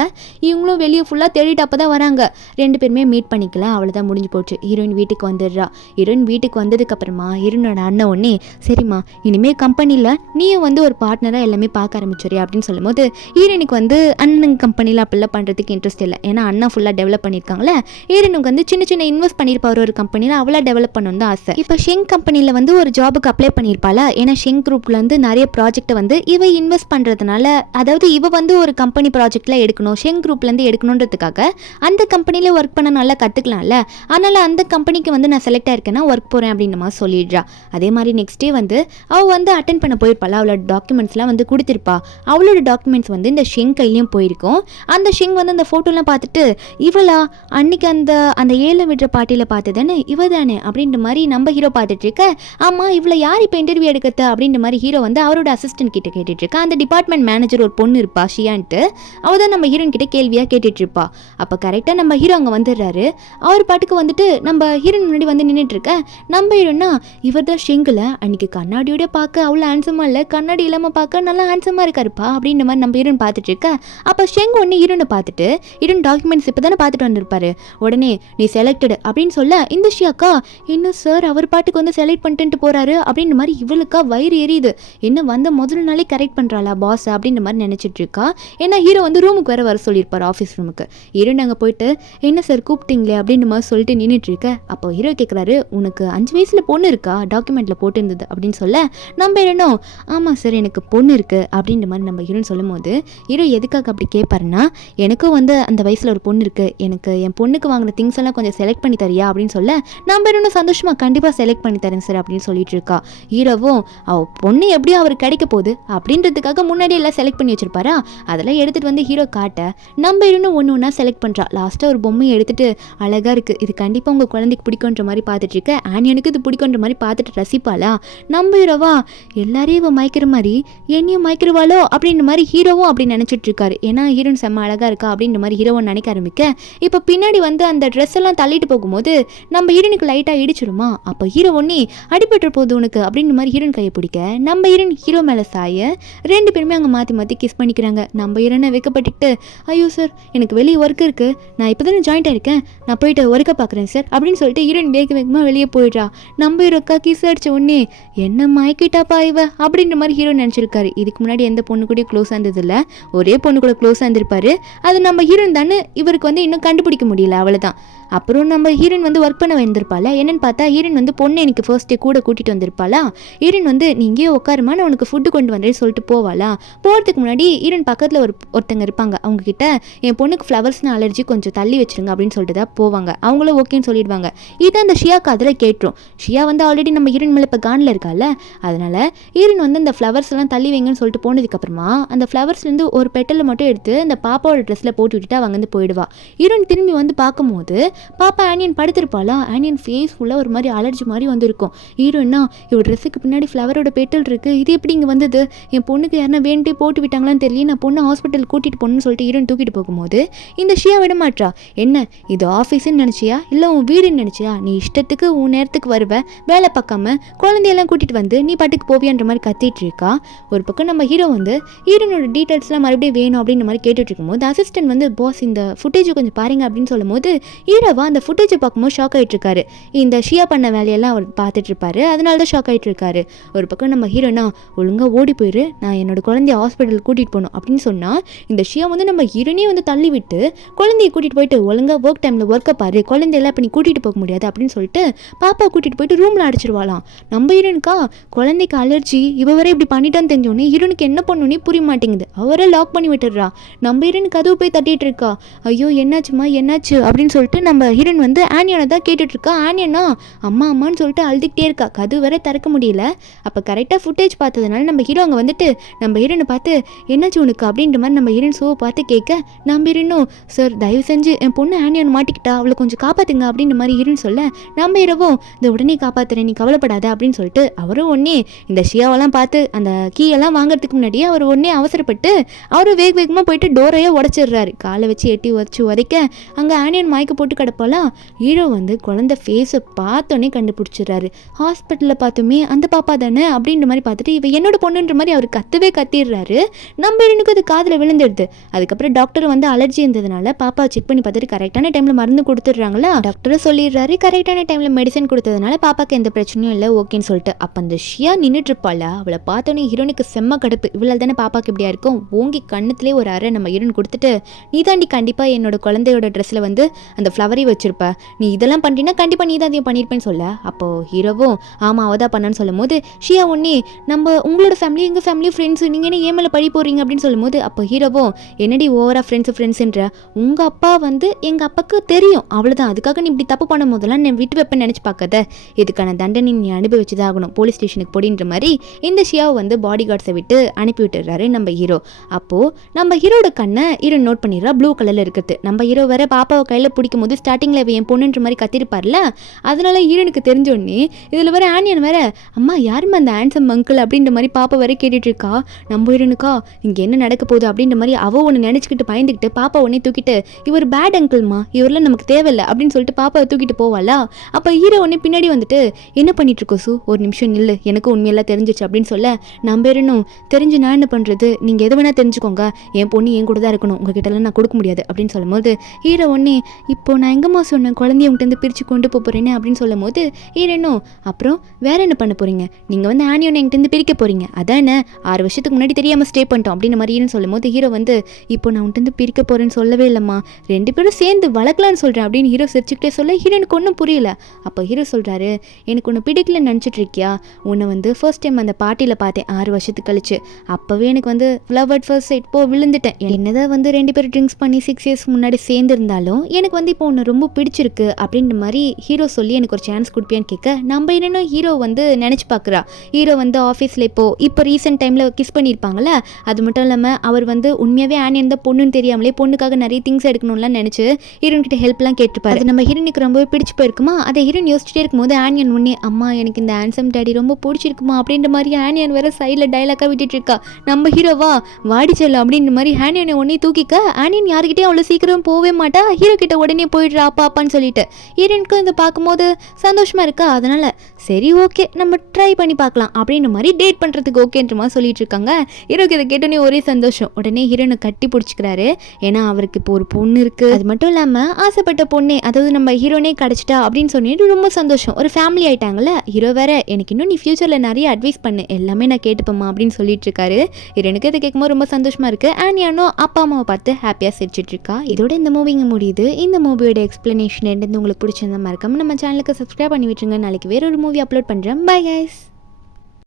இவங்களும் வெளியே ஃபுல்லாக தேடிட்டு அப்போ தான் வராங்க. 2 பேருமே மீட் பண்ணிக்கலாம். அவ்வளோதான் முடிஞ்சு போச்சு. ஹீரோயின் வீட்டுக்கு வந்துடுறா. ஹீரோயின் வீட்டுக்கு வந்ததுக்கப்புறமா ஹீரோனோட அண்ணன் ஒன்னே, சரிம்மா இனிமேல் கம்பெனியில் நீயும் வந்து ஒரு பார்ட்னராக எல்லாமே பார்க்க ஆரம்பிச்சிரியா அப்படின்னு சொல்லும்போது ஹீரோனுக்கு வந்து அண்ணன் கம்பெனியில் அப்படிலாம் பண்ணுறதுக்கு இன்ட்ரெஸ்ட் இல்லை. ஏன்னா அண்ணா ஃபுல்லாக டெவலப் பண்ணியிருக்காங்களே. ஹீரோனுக்கு வந்து சின்ன சின்ன இன்வெஸ்ட் பண்ணியிருப்பார் ஒரு கம்பெனியில், அவளா டெவலப் பண்ணணும் தான் ஆசை. இப்போ ஷெங் கம்பெனியில் வந்து ஒரு ஜாபுக்கு அப்ளை பண்ணியிருப்பாளா. ஏன்னா ஷெங் குரூப்பில் வந்து நிறைய ப்ராஜெக்டை வந்து இவ இன்வெஸ்ட் பண்ணுறதுனால, அதாவது இவ வந்து ஒரு கம்பெனி ப்ராஜெக்டில் எடுக்கணும், ஷெங் குரூப்லேருந்து எடுக்கணுன்றதுக்காக அந்த கம்பெனியில் ஒர்க் பண்ண நல்லா கற்றுக்கலாம்ல, அதனால் அந்த கம்பெனிக்கு வந்து நான் செலக்ட் ஆயிருக்கேன்னா ஒர்க் போகிறேன் அப்படின்ற மாதிரி சொல்லிடுறா. அதே மாதிரி நெக்ஸ்ட் டே வந்து அவள் வந்து அட்டென்ட் பண்ண போயிருப்பாள். அவளோட டாக்குமெண்ட்ஸ்லாம் வந்து கொடுத்துருப்பா. அவளோட டாக்குமெண்ட்ஸ் வந்து இந்த ஷெங் கையிலையும் போயிருக்கும். அந்த ஷெங் வந்து அந்த ஃபோட்டோலாம் பார்த்துட்டு, இவளா அன்னைக்கு அந்த அந்த ஏலம் விடுற பாட்டியில் பார்த்ததுன்னு இவ தானே அப்படின்ற மாதிரி நம்ம ஹீரோ பார்த்துட்டு இருக்க. ஆமாம் இவளை யார் இப்போ இன்டர்வியூ எடுக்கிறது அப்படின்ற மாதிரி ஹீரோ வந்து அவரோட அசிஸ்டன்ட் கிட்ட கேட்டுட்டு இருக்கா. அந்த டிபார்ட்மெண்ட் மேனேஜர் ஒரு பொண்ணு இருப்பா ஷியான்ட்டு, அவள் தான் நம்ம ஹீரோயின் கிட்ட கேள்வியாக கேட்டுட்டு இருப்பா. அப்போ கரெக்டாக நம்ம ஹீரோ அங்கே வந்துடுறாரு. அவர் பாட்டுக்கு வந்துட்டு நம்ம ஹீரோயின் முன்னாடி வந்து நின்றுட்டு இருக்க. நம்ம ஹீரோனா, இவர் தான் ஷெங்கில் அன்னைக்கு கண்ணாடியோட பார்க்க அவ்வளோ ஹேண்ட்ஸமாக இல்லை, கண்ணாடி இல்லாமல் பார்க்க நல்லா ஹேண்ட்ஸமாக இருக்காருப்பா அப்படின்ற மாதிரி நம்ம ஹீரோன் பார்த்துட்டு இருக்க. அப்போ ஷெங் ஒன்று ஹீரோனை பார்த்துட்டு, ஹீரோன் டாக்குமெண்ட்ஸ் இப்போ தானே பார்த்துட்டு வந்திருப்பாரு, உடனே நீ செலக்டடு அப்படின்னு சொல்ல, இந்த ஷியாக்கா என்ன சார் அவர் பாட்டுக்கு வந்து செலக்ட் பண்ணிட்டு போறாரு அப்படின்ற மாதிரி இவளுக்கா வயிறு எரியுது. என்ன வந்த முதல் நாளே கரெக்ட் பண்ணுறாளா பாஸ் அப்படின்ற மாதிரி நினச்சிட்டு இருக்கா. ஏன்னா ஹீரோ வந்து ரூமுக்கு வர சொல்லியிருப்பார், ஆஃபீஸ் ரூமுக்கு. ஹீரோன் அங்கே போயிட்டு, என்ன சார் கூப்பிட்டீங்களே அப்படின்ற மாதிரி சொல்லிட்டு நின்றுட்டு இருக்க. அப்போ ஹீரோ கேட்குறாரு, உனக்கு 5 வயசில் பொண்ணு இருக்கா டாக்குமெண்ட்டில் போட்டுருந்தது அப்படின்னு சொல்ல, நம்ம ஹீரோனோ ஆமாம் சார் எனக்கு பொண்ணு இருக்குது அப்படின்ற மாதிரி நம்ம ஹீரோன் சொல்லும் போது, ஹீரோ எதுக்காக அப்படி கேட்பாருன்னா, எனக்கும் வந்து அந்த வயசில் ஒரு பொண்ணு இருக்குது, எனக்கு என் பொண்ணுக்கு வாங்கின திங்ஸ் எல்லாம் கொஞ்சம் செலக்ட் பண்ணி தரியா அப்படின்னு சொல்ல, நம்ம ஹீரோனும் சந்தோஷமாக கண்டிப்பாக செலக்ட் பண்ணி தரேன் சார் அப்படின்னு சொல்லிட்டு இருக்கா. ஹீரோவும் அவள் பொண்ணு எப்படியும் அவருக்கு கிடைக்க போகுது அப்படின்றதுக்காக முன்னாடி எல்லாம் செலக்ட் பண்ணி வச்சிருப்பாரா, அதெல்லாம் எடுத்துகிட்டு வந்து ஹீரோ காட்ட, நம்ம ஹீரோனும் ஒன்று ஒன்றா செலக்ட் பண்ணுறா. லாஸ்ட்டாக ஒரு பொம்மையை எடுத்துகிட்டு, அழகாக இருக்குது, இது கண்டிப்பாக உங்கள் குழந்தைக்கு பிடிக்குன்ற மாதிரி பார்த்துட்டு இருக்க. ஆனியனுக்கு இது பிடிக்குன்ற மாதிரி பார்த்துட்டு ரசிப்பாளா. நம்ம ஹீரோவா எல்லாரையும் இவன் மயக்கிற மாதிரி என்னையும் மயக்கிறவாளோ அப்படின்ற மாதிரி ஹீரோவும் அப்படி நினச்சிட்டு இருக்காரு. ஏன்னா ஹீரோன் செம்ம அழகாக இருக்கா அப்படின்ற மாதிரி ஹீரோவும் நினைக்க ஆரம்பிக்க, இப்போ பின்னாடி வந்து அந்த ட்ரெஸ் எல்லாம் தள்ளிட்டு போகும்போது நம்ம ஹீரோனுக்கு லைட்டாக இடிச்சிடுமா. அப்போ ஹீரோ ஒன்னே அடிபட்டு போகுது உனக்கு அப்படின்ற மாதிரி ஹீரோன் கையை பிடிக்க, நம்ம ஹீரோன் ஹீரோ மேலே சாய 2 பேருமே அங்கே மாற்றி மாற்றி கிஸ் பண்ணிக்கிறாங்க. நம்ம ஹீரோனை வைக்கப்பட்டுக்கிட்டு, ஐயோ சார் எனக்கு வெளியே ஒர்க் இருக்குது, நான் இப்போ தானே ஜாயின்ட் ஆயிருக்கேன், நான் போயிட்டு ஒர்க்கை பார்க்குறேன் சார் அப்படின்னு சொல்லிட்டு ஹீரோயின் வேகமாக வெளியே போயிடுறா. நம்ம ஹீரோக்கா கிஸ் அடிச்ச உடனே, என்ன மயக்கிட்டாப்பா இவ அப்படின்ற மாதிரி ஹீரோ நினச்சிருக்காரு. இதுக்கு முன்னாடி எந்த பொண்ணு கூட க்ளோஸாக இருந்ததில்ல, ஒரே பொண்ணு கூட க்ளோஸாக இருந்திருப்பாரு. அது நம்ம ஹீரோயின் தானே இவருக்கு வந்து இன்னும் கண்டுபிடிக்க முடியல, அவ்வளோதான். அப்புறம் நம்ம ஹீரோயின் வந்து ஒர்க் பண்ண வந்திருப்பாளா. என்னன்னு பார்த்தா ஹீரோயின் வந்து பொண்ணு எனக்கு ஃபர்ஸ்ட் டே கூட கூட்டிகிட்டு வந்திருப்பாளா. ஹீரோயின் வந்து நீ இங்கேயே உட்காருமா நான் உனக்கு ஃபுட்டு கொண்டு வந்தேன்னு சொல்லிட்டு போவாளா. போகிறதுக்கு முன்னாடி ஹீரோயின் பக்கத்தில் ஒருத்தங்க இருப்பாங்க, அவங்கக்கிட்ட என் பொண்ணுக்கு ஃப்ளவர்ஸ்னு அலர்ஜி கொஞ்சம் தள்ளி வச்சிருங்க அப்படின்னு சொல்லிட்டு தான் போவாங்க. அவங்களும் ஓகேன்னு சொல்லிடுவாங்க. இதை அந்த ஷியாக்கு அதில் கேட்டுரும். ஷியா வந்து ஆல்ரெடி நம்ம ஹீரோயின் மேலே இப்போ கானில் இருக்கால, அதனால் ஹீரோயின் வந்து அந்த ஃப்ளவர்ஸ் எல்லாம் தள்ளி வைங்கன்னு சொல்லிட்டு போனதுக்கப்புறமா அந்த ஃப்ளவர்ஸ்லேருந்து ஒரு பெட்டலை மட்டும் எடுத்து அந்த பாப்பாவோட ட்ரெஸ்ஸில் போட்டு விட்டுட்டு அவங்க வந்து போயிடுவா. ஹீரோயின் திரும்பி வந்து பார்க்கும்போது பாப்பா ஆனியன் படுத்திருப்பாளா, ஆனியன் ஃபேஸ் ஃபுல்லாக ஒரு மாதிரி அலர்ஜி மாதிரி வந்துருக்கும். ஹீரோயினா இவ ட்ரெஸ்ஸுக்கு பின்னாடி ஃப்ளவரோட பெட்டல் இருக்குது, இது எப்படி இங்கே வந்தது, என் பொண்ணுக்கு யாருன்னா வேண்டே போட்டு விட்டாங்களான்னு தெரியல, நான் பொண்ணு ஹாஸ்பிட்டல் கூட்டிகிட்டு போகணுன்னு சொல்லிட்டு ஹீரோயின் தூக்கிட்டு போகும்போது இந்த ஷியா விட மாட்டா. என்ன இது ஆஃபீஸுன்னு நினச்சியா இல்லை உன் வீடுன்னு நினச்சியா, நீ இஷ்டத்துக்கு உன் நேரத்துக்கு வருவ, வேலை பார்க்காம குழந்தையெல்லாம் கூட்டிகிட்டு வந்து நீ பாட்டுக்கு போவியான்ற மாதிரி கத்திட்டு இருக்கா. ஒரு பக்கம் நம்ம ஹீரோ வந்து ஹீரோனோட டீட்டெயில்ஸ்லாம் மறுபடியும் வேணும் அப்படின்ற மாதிரி கேட்டுட்டு இருக்கும்போது அசிஸ்டன்ட் வந்து பாஸ் இந்த ஃபுட்டேஜை கொஞ்சம் பாருங்க அப்படின்னு சொல்லும் போது ஹீரோவா அந்த ஃபுட்டேஜை பார்க்கும்போது ஷாக் ஆகிட்டு இருக்காரு. இந்த ஷியா பண்ண வேலையெல்லாம் அவர் பார்த்துட்டு இருப்பாரு, அதனால தான் ஷாக் ஆகிட்டு இருக்காரு. ஒரு பக்கம் நம்ம ஹீரோனா ஒழுங்காக ஓடி போயிரு, நான் என்னோட குழந்தைய ஹாஸ்பிட்டல் கூட்டிகிட்டு போகணும் அப்படின்னு சொன்னால் இந்த ஷியா வந்து நம்ம ஹீரோனே வந்து தள்ளி விட்டு குழந்தைய கூட்டிகிட்டு போயிட்டு ஒழுங்காக ஒர்க் டைமில் ஒர்க்கை பாரு, குழந்தையெல்லாம் இப்போ நீ கூட்டிகிட்டு போக முடியாது அப்படின்னு சொல்லிட்டு பாப்பா கூட்டிகிட்டு போயிட்டு ரூமில் அடிச்சிருவாளாம். நம்ம ஹீரோனுக்கா குழந்தைக்கு அலர்ஜி, இவ வரை இப்படி பண்ணிட்டான்னு தெரிஞ்சோன்னே ஹீரோனுக்கு என்ன பண்ணணுன்னே புரிய மாட்டேங்குது. அவரை லாக் பண்ணி விட்டுடுறா. நம்ம ஹீரோன் கதவு போய் தட்டிட்டு இருக்கா. ஐயோ என்னாச்சுமா என்னாச்சு அப்படின்னு சொல்லிட்டு நம்ம ஹீரோன் வந்து ஆனியனை தான் கேட்டுட்டு இருக்கா. ஆனியனா அம்மா அம்மான்னு சொல்லிட்டு அழுதுகிட்டே இருக்கா, கதவு வரை திறக்க முடியல. அப்போ கரெக்டாக ஃபுட்டேஜ் பார்த்ததுனால நம்ம ஹீரோ அங்கே வந்துட்டு நம்ம ஹீரோனை பார்த்து என்னாச்சு உனக்கு அப்படின்ற மாதிரி நம்ம ஹீரோன் ஷோவை பார்த்து கேட்க நம்ம ஹீரோனும் சார் தயவு செஞ்சு என் பொண்ணு ஆனியன் மாட்டிக்கிட்டா, அவளை கொஞ்சம் காப்பாற்றுங்க அப்படின்ற மாதிரி ஹீரோன் சொல்ல நம்ம ஹீரோவும் இந்த உடனே காப்பாற்றுறேன் நீ கவலைப்படாத அப்படின்னு சொல்லிட்டு அவரும் ஒன்னே இந்த ஷியாவெல்லாம் பார்த்து அந்த கீயெல்லாம் வாங்குறதுக்கு முன்னாடியே அவர் ஒன்னே அவசரப்பட்டு அவரும் வேகமாக போயிட்டு டோரையே உடச்சிடுறாரு. காலை வச்சு எட்டி வச்சு உதைக்க அங்கே ஆனியன் மயக்க போட்டு கிடப்பாலாம். ஹீரோ வந்து குழந்தை ஃபேஸை பார்த்தோன்னே கண்டுபிடிச்சிடுறாரு. ஹாஸ்பிட்டலில் பார்த்துமே அந்த பாப்பா தானே அப்படின்ற மாதிரி பார்த்துட்டு இவ என்னோட பொண்ணுன்ற மாதிரி அவர் கத்திடுறாரு. நம்ம எனக்கு அது காதில் விழுந்துடுது. அதுக்கப்புறம் டாக்டர் வந்து அலர்ஜி இருந்ததுனால பாப்பா செக் பண்ணி பார்த்துட்டு கரெக்டான டைமில் மருந்து கொடுத்துட்றாங்களா. டாக்டரும் சொல்லிடுறாரு கரெக்டான டைமில் மெடிசன் கொடுத்ததுனால பாப்பாக்கு எந்த பிரச்சனையும் இல்லை ஓகேன்னு சொல்லிட்டு. அப்போ அந்த ஷியா நின்றுட்டு இருப்பாளா, அவளை பார்த்தோன்னே ஹீரோனுக்கு செம்ம கடுப்பு. இவ்வளோ தானே பாப்பாக்கு இப்படியா இருக்கும், ஓங்கி கண்ணத்துலேயே ஒரு அரை நம்ம ஹீரோன் கொடுத்துட்டு நீ தாண்டி கண்டிப்பாக என்னோட குழந்தையோட ட்ரெஸ்ஸில் வந்து அந்த ஃப்ளவரை வச்சிருப்ப, நீ இதெல்லாம் பண்ணிட்டீங்கன்னா கண்டிப்பாக நீ தான் அதையும் பண்ணியிருப்பேன்னு சொல்ல. அப்போது ஹீரோவும் ஆமாம் அவள் தான் பண்ணான்னு சொல்லும் போது ஷியா ஒன்னே நம்ம உங்களோட ஃபேமிலி எங்கள் ஃபேமிலி ஃப்ரெண்ட்ஸு நீங்கள் என்ன ஏன் மேலே பழி போடுறீங்க அப்படின்னு சொல்லும் போது அப்போ ஹீரோவும் என்னடி ஓவரா ஃப்ரெண்ட்ஸுன்ற உங்கள் அப்பா வந்து எங்கள் அப்பாவுக்கு தெரியும் அவ்வளோதான், அதுக்காக நீ இப்படி தப்பு பண்ணும் போதெல்லாம் நான் விட்டு வைப்பேன்னு நினச்சி பார்க்காத, இதுக்கான தண்டனை நீ அனுபவிச்சு தான் ஆகணும், போலீஸ் ஸ்டேஷனுக்கு போடின்ற மாதிரி இந்த ஷியாவை வந்து பாடி கார்ட்ஸை விட்டு அனுப்பி விட்டுறாரு நம்ம ஹீரோ. அப்போது நம்ம ஹீரோட கண்ணை ஹீரோ நோட் பண்ணிடுறா ப்ளூ கலரில் இருக்குது. நம்ம ஹீரோ வேற பாப்பாவை கையில் பிடிக்கும் போது ஸ்டார்டிங்கில் என் பொண்ணுன்ற மாதிரி கத்திருப்பார்ல, அதனால ஹீரோனுக்கு தெரிஞ்சோடனே இதில் வேற ஆனியன் வேற அம்மா யாருமே அந்த ஹேண்ட்ஸம் அங்கிள் அப்படின்ற மாதிரி பாப்பா வரை கேட்டுட்டு இருக்கா. நம்ம ஹீரோனுக்கா இங்கே என்ன நடக்க போகுது அப்படின்ற மாதிரி அவள் ஒன்று நினச்சிக்கிட்டு பயந்துக்கிட்டு பாப்பா உடனே தூக்கிட்டு இவர் பேட் அங்கிள்மா இவரெல்லாம் நமக்கு தேவையில்லை அப்படின்னு சொல்லிட்டு பாப்பாவை தூக்கிட்டு போவாளா. அப்போ ஹீரோ உடனே பின்னாடி வந்துட்டு என்ன பண்ணிட்டு இருக்கோம் சூ, ஒரு நிமிஷம் நில்லு, எனக்கு உண்மையெல்லாம் தெரிஞ்சிச்சு அப்படின்னு சொல்ல நம்ம பேருனும் தெரிஞ்சு நான் என்ன பண்ணுறது, நீங்கள் எது வேணால் தெரிஞ்சுக்கோங்க, என் பொண்ணு என் கூட தான் இருக்கணும், உங்ககிட்டலாம் நான் கொடுக்க முடியாது அப்படின்னு சொல்லும் போது ஹீரோ ஒன்னே இப்போ நான் எங்கம்மா சொன்னேன் குழந்தைய உங்கள்கிட்ட பிரித்து கொண்டு போகிறேன்னு அப்படின்னு சொல்லும் போது ஹீரோனும் அப்புறம் வேற என்ன பண்ண போகிறீங்க, நீங்கள் வந்து ஆனியோனை என்கிட்ட பிரிக்க போகிறீங்க அதானே, 6 வருஷத்துக்கு முன்னாடி தெரியாமல் ஸ்டே பண்ணிட்டோம் அப்படின்னு மாதிரி ஹீரோன்னு சொல்லும் போது ஹீரோ வந்து இப்போ நான் உன்ட்டு பிரிக்க போகிறேன்னு சொல்லவே இல்லைம்மா, 2 பேரும் சேர்ந்து வளர்க்கலான்னு சொல்கிறேன் அப்படின்னு ஹீரோ சிரிச்சுக்கிட்டே சொல்ல ஹீரோனுக்கு ஒன்றும் புரியல. அப்போ ஹீரோ சொல்கிறாரு எனக்கு ஒன்று பிடிக்கலன்னு நினச்சிட்டு இருக்கியா, உன்னை வந்து ஃபர்ஸ்ட் டைம் அந்த பார்ட்டியில் பார்த்தேன் 6 வருஷத்துக்கு கழிச்சு, அப்போவே எனக்கு வந்து லவ் அட் ஃபர்ஸ்ட் சைட் விழுந்துட்டேன், என்னதான் வந்து 2 பேரும் ட்ரிங்க்ஸ் பண்ணி 6 இயர்ஸ் முன்னாடி சேர்ந்துருந்தாலும் எனக்கு வந்து இப்போ ஒன்று ரொம்ப பிடிச்சிருக்கு அப்படின்ற மாதிரி ஹீரோ சொல்லி எனக்கு ஒரு சான்ஸ் கொடுப்பியான்னு கேட்க நம்ம என்னென்ன ஹீரோ வந்து நினச்சி பார்க்குறா. ஹீரோ வந்து ஆஃபீஸில் இப்போ ரீசெண்ட் டைமில் கிஸ் பண்ணியிருப்பாங்கள்ல, அது மட்டும் இல்லாமல் அவர் வந்து உண்மையாகவே ஆனியன் தான் பொண்ணுன்னு தெரியாமலே பொண்ணுக்காக நிறைய திங்ஸ் எடுக்கணும்லாம் நினச்சி ஹீரோன் கிட்ட ஹெல்ப்லாம் கேட்டுப்பாரு. அது நம்ம ஹீரோனுக்கு ரொம்பவே பிடிச்சி போயிருக்குமா. அதை ஹீரோன் யோசிச்சுட்டே இருக்கும்போது ஆனியன் உடனே அம்மா எனக்கு இந்த ஹேண்ட்ஸம் டேடி ரொம்ப பிடிச்சிருக்குமா அப்படின்ற மாதிரி ஆனியன் வேற சைடில் டைலாக்காக விட்டுட்டு இருக்கா. நம்ம ஹீரோவா வாடி செல்லும் அப்படின்ற மாதிரி ஆனியனை உடனே தூக்கிக்க ஆனியன் யாருக்கிட்டே அவ்வளோ சீக்கிரம் போகவே மாட்டா, ஹீரோ கிட்ட உடனே போயிடுறா அப்பான்னு சொல்லிட்டு. ஹீரோனுக்கு இதை பார்க்கும்போது சந்தோஷமா இருக்கா, அதனால சரி ஓகே நம்ம ட்ரை பண்ணி பார்க்கலாம் அப்படின்ற மாதிரி டேட் பண்ணுறதுக்கு ஓகேன்ற மாதிரி சொல்லிட்டு இருக்காங்க. ஹீரோக்கு இதை கேட்டோன்னே ஒரே சந்தோஷம். உடனே ஹீரோனை கட்டி பிடிச்சிக்கிறாரு. ஏன்னா அவருக்கு இப்போ ஒரு பொண்ணு இருக்குது, அது மட்டும் இல்லாமல் ஆசைப்பட்ட பொண்ணே அதாவது நம்ம ஹீரோனே கிடச்சிட்டா அப்படின்னு சொல்லிட்டு ரொம்ப சந்தோஷம். ஒரு ஃபேமிலி ஆயிட்டாங்கல்ல. ஹீரோ வேற எனக்கு இன்னும் நீ ஃபியூச்சரில் நிறைய அட்வைஸ் பண்ணு, எல்லாமே நான் கேட்டுப்போம்மா அப்படின்னு சொல்லிட்டு இருக்காரு. ஹீரோனுக்கு இதை கேட்கும்போது ரொம்ப சந்தோஷமா இருக்கு. ஆனியானோ அப்பா அம்மாவை பார்த்து ஹாப்பியாக சிரிச்சிட்டு இருக்கா. இதோட இந்த மூவிங்க முடியுது. இந்த மூவியோட எக்ஸ்பிளனேஷன் என்னது உங்களுக்கு பிடிச்சிருந்தா மறக்காம நம்ம சேனலுக்கு சப்ஸ்கிரைப் பண்ணி விட்டுருங்க. நாளைக்கு வேற ஒரு மூவி அப்லோட் பண்ணுறேன். Bye guys.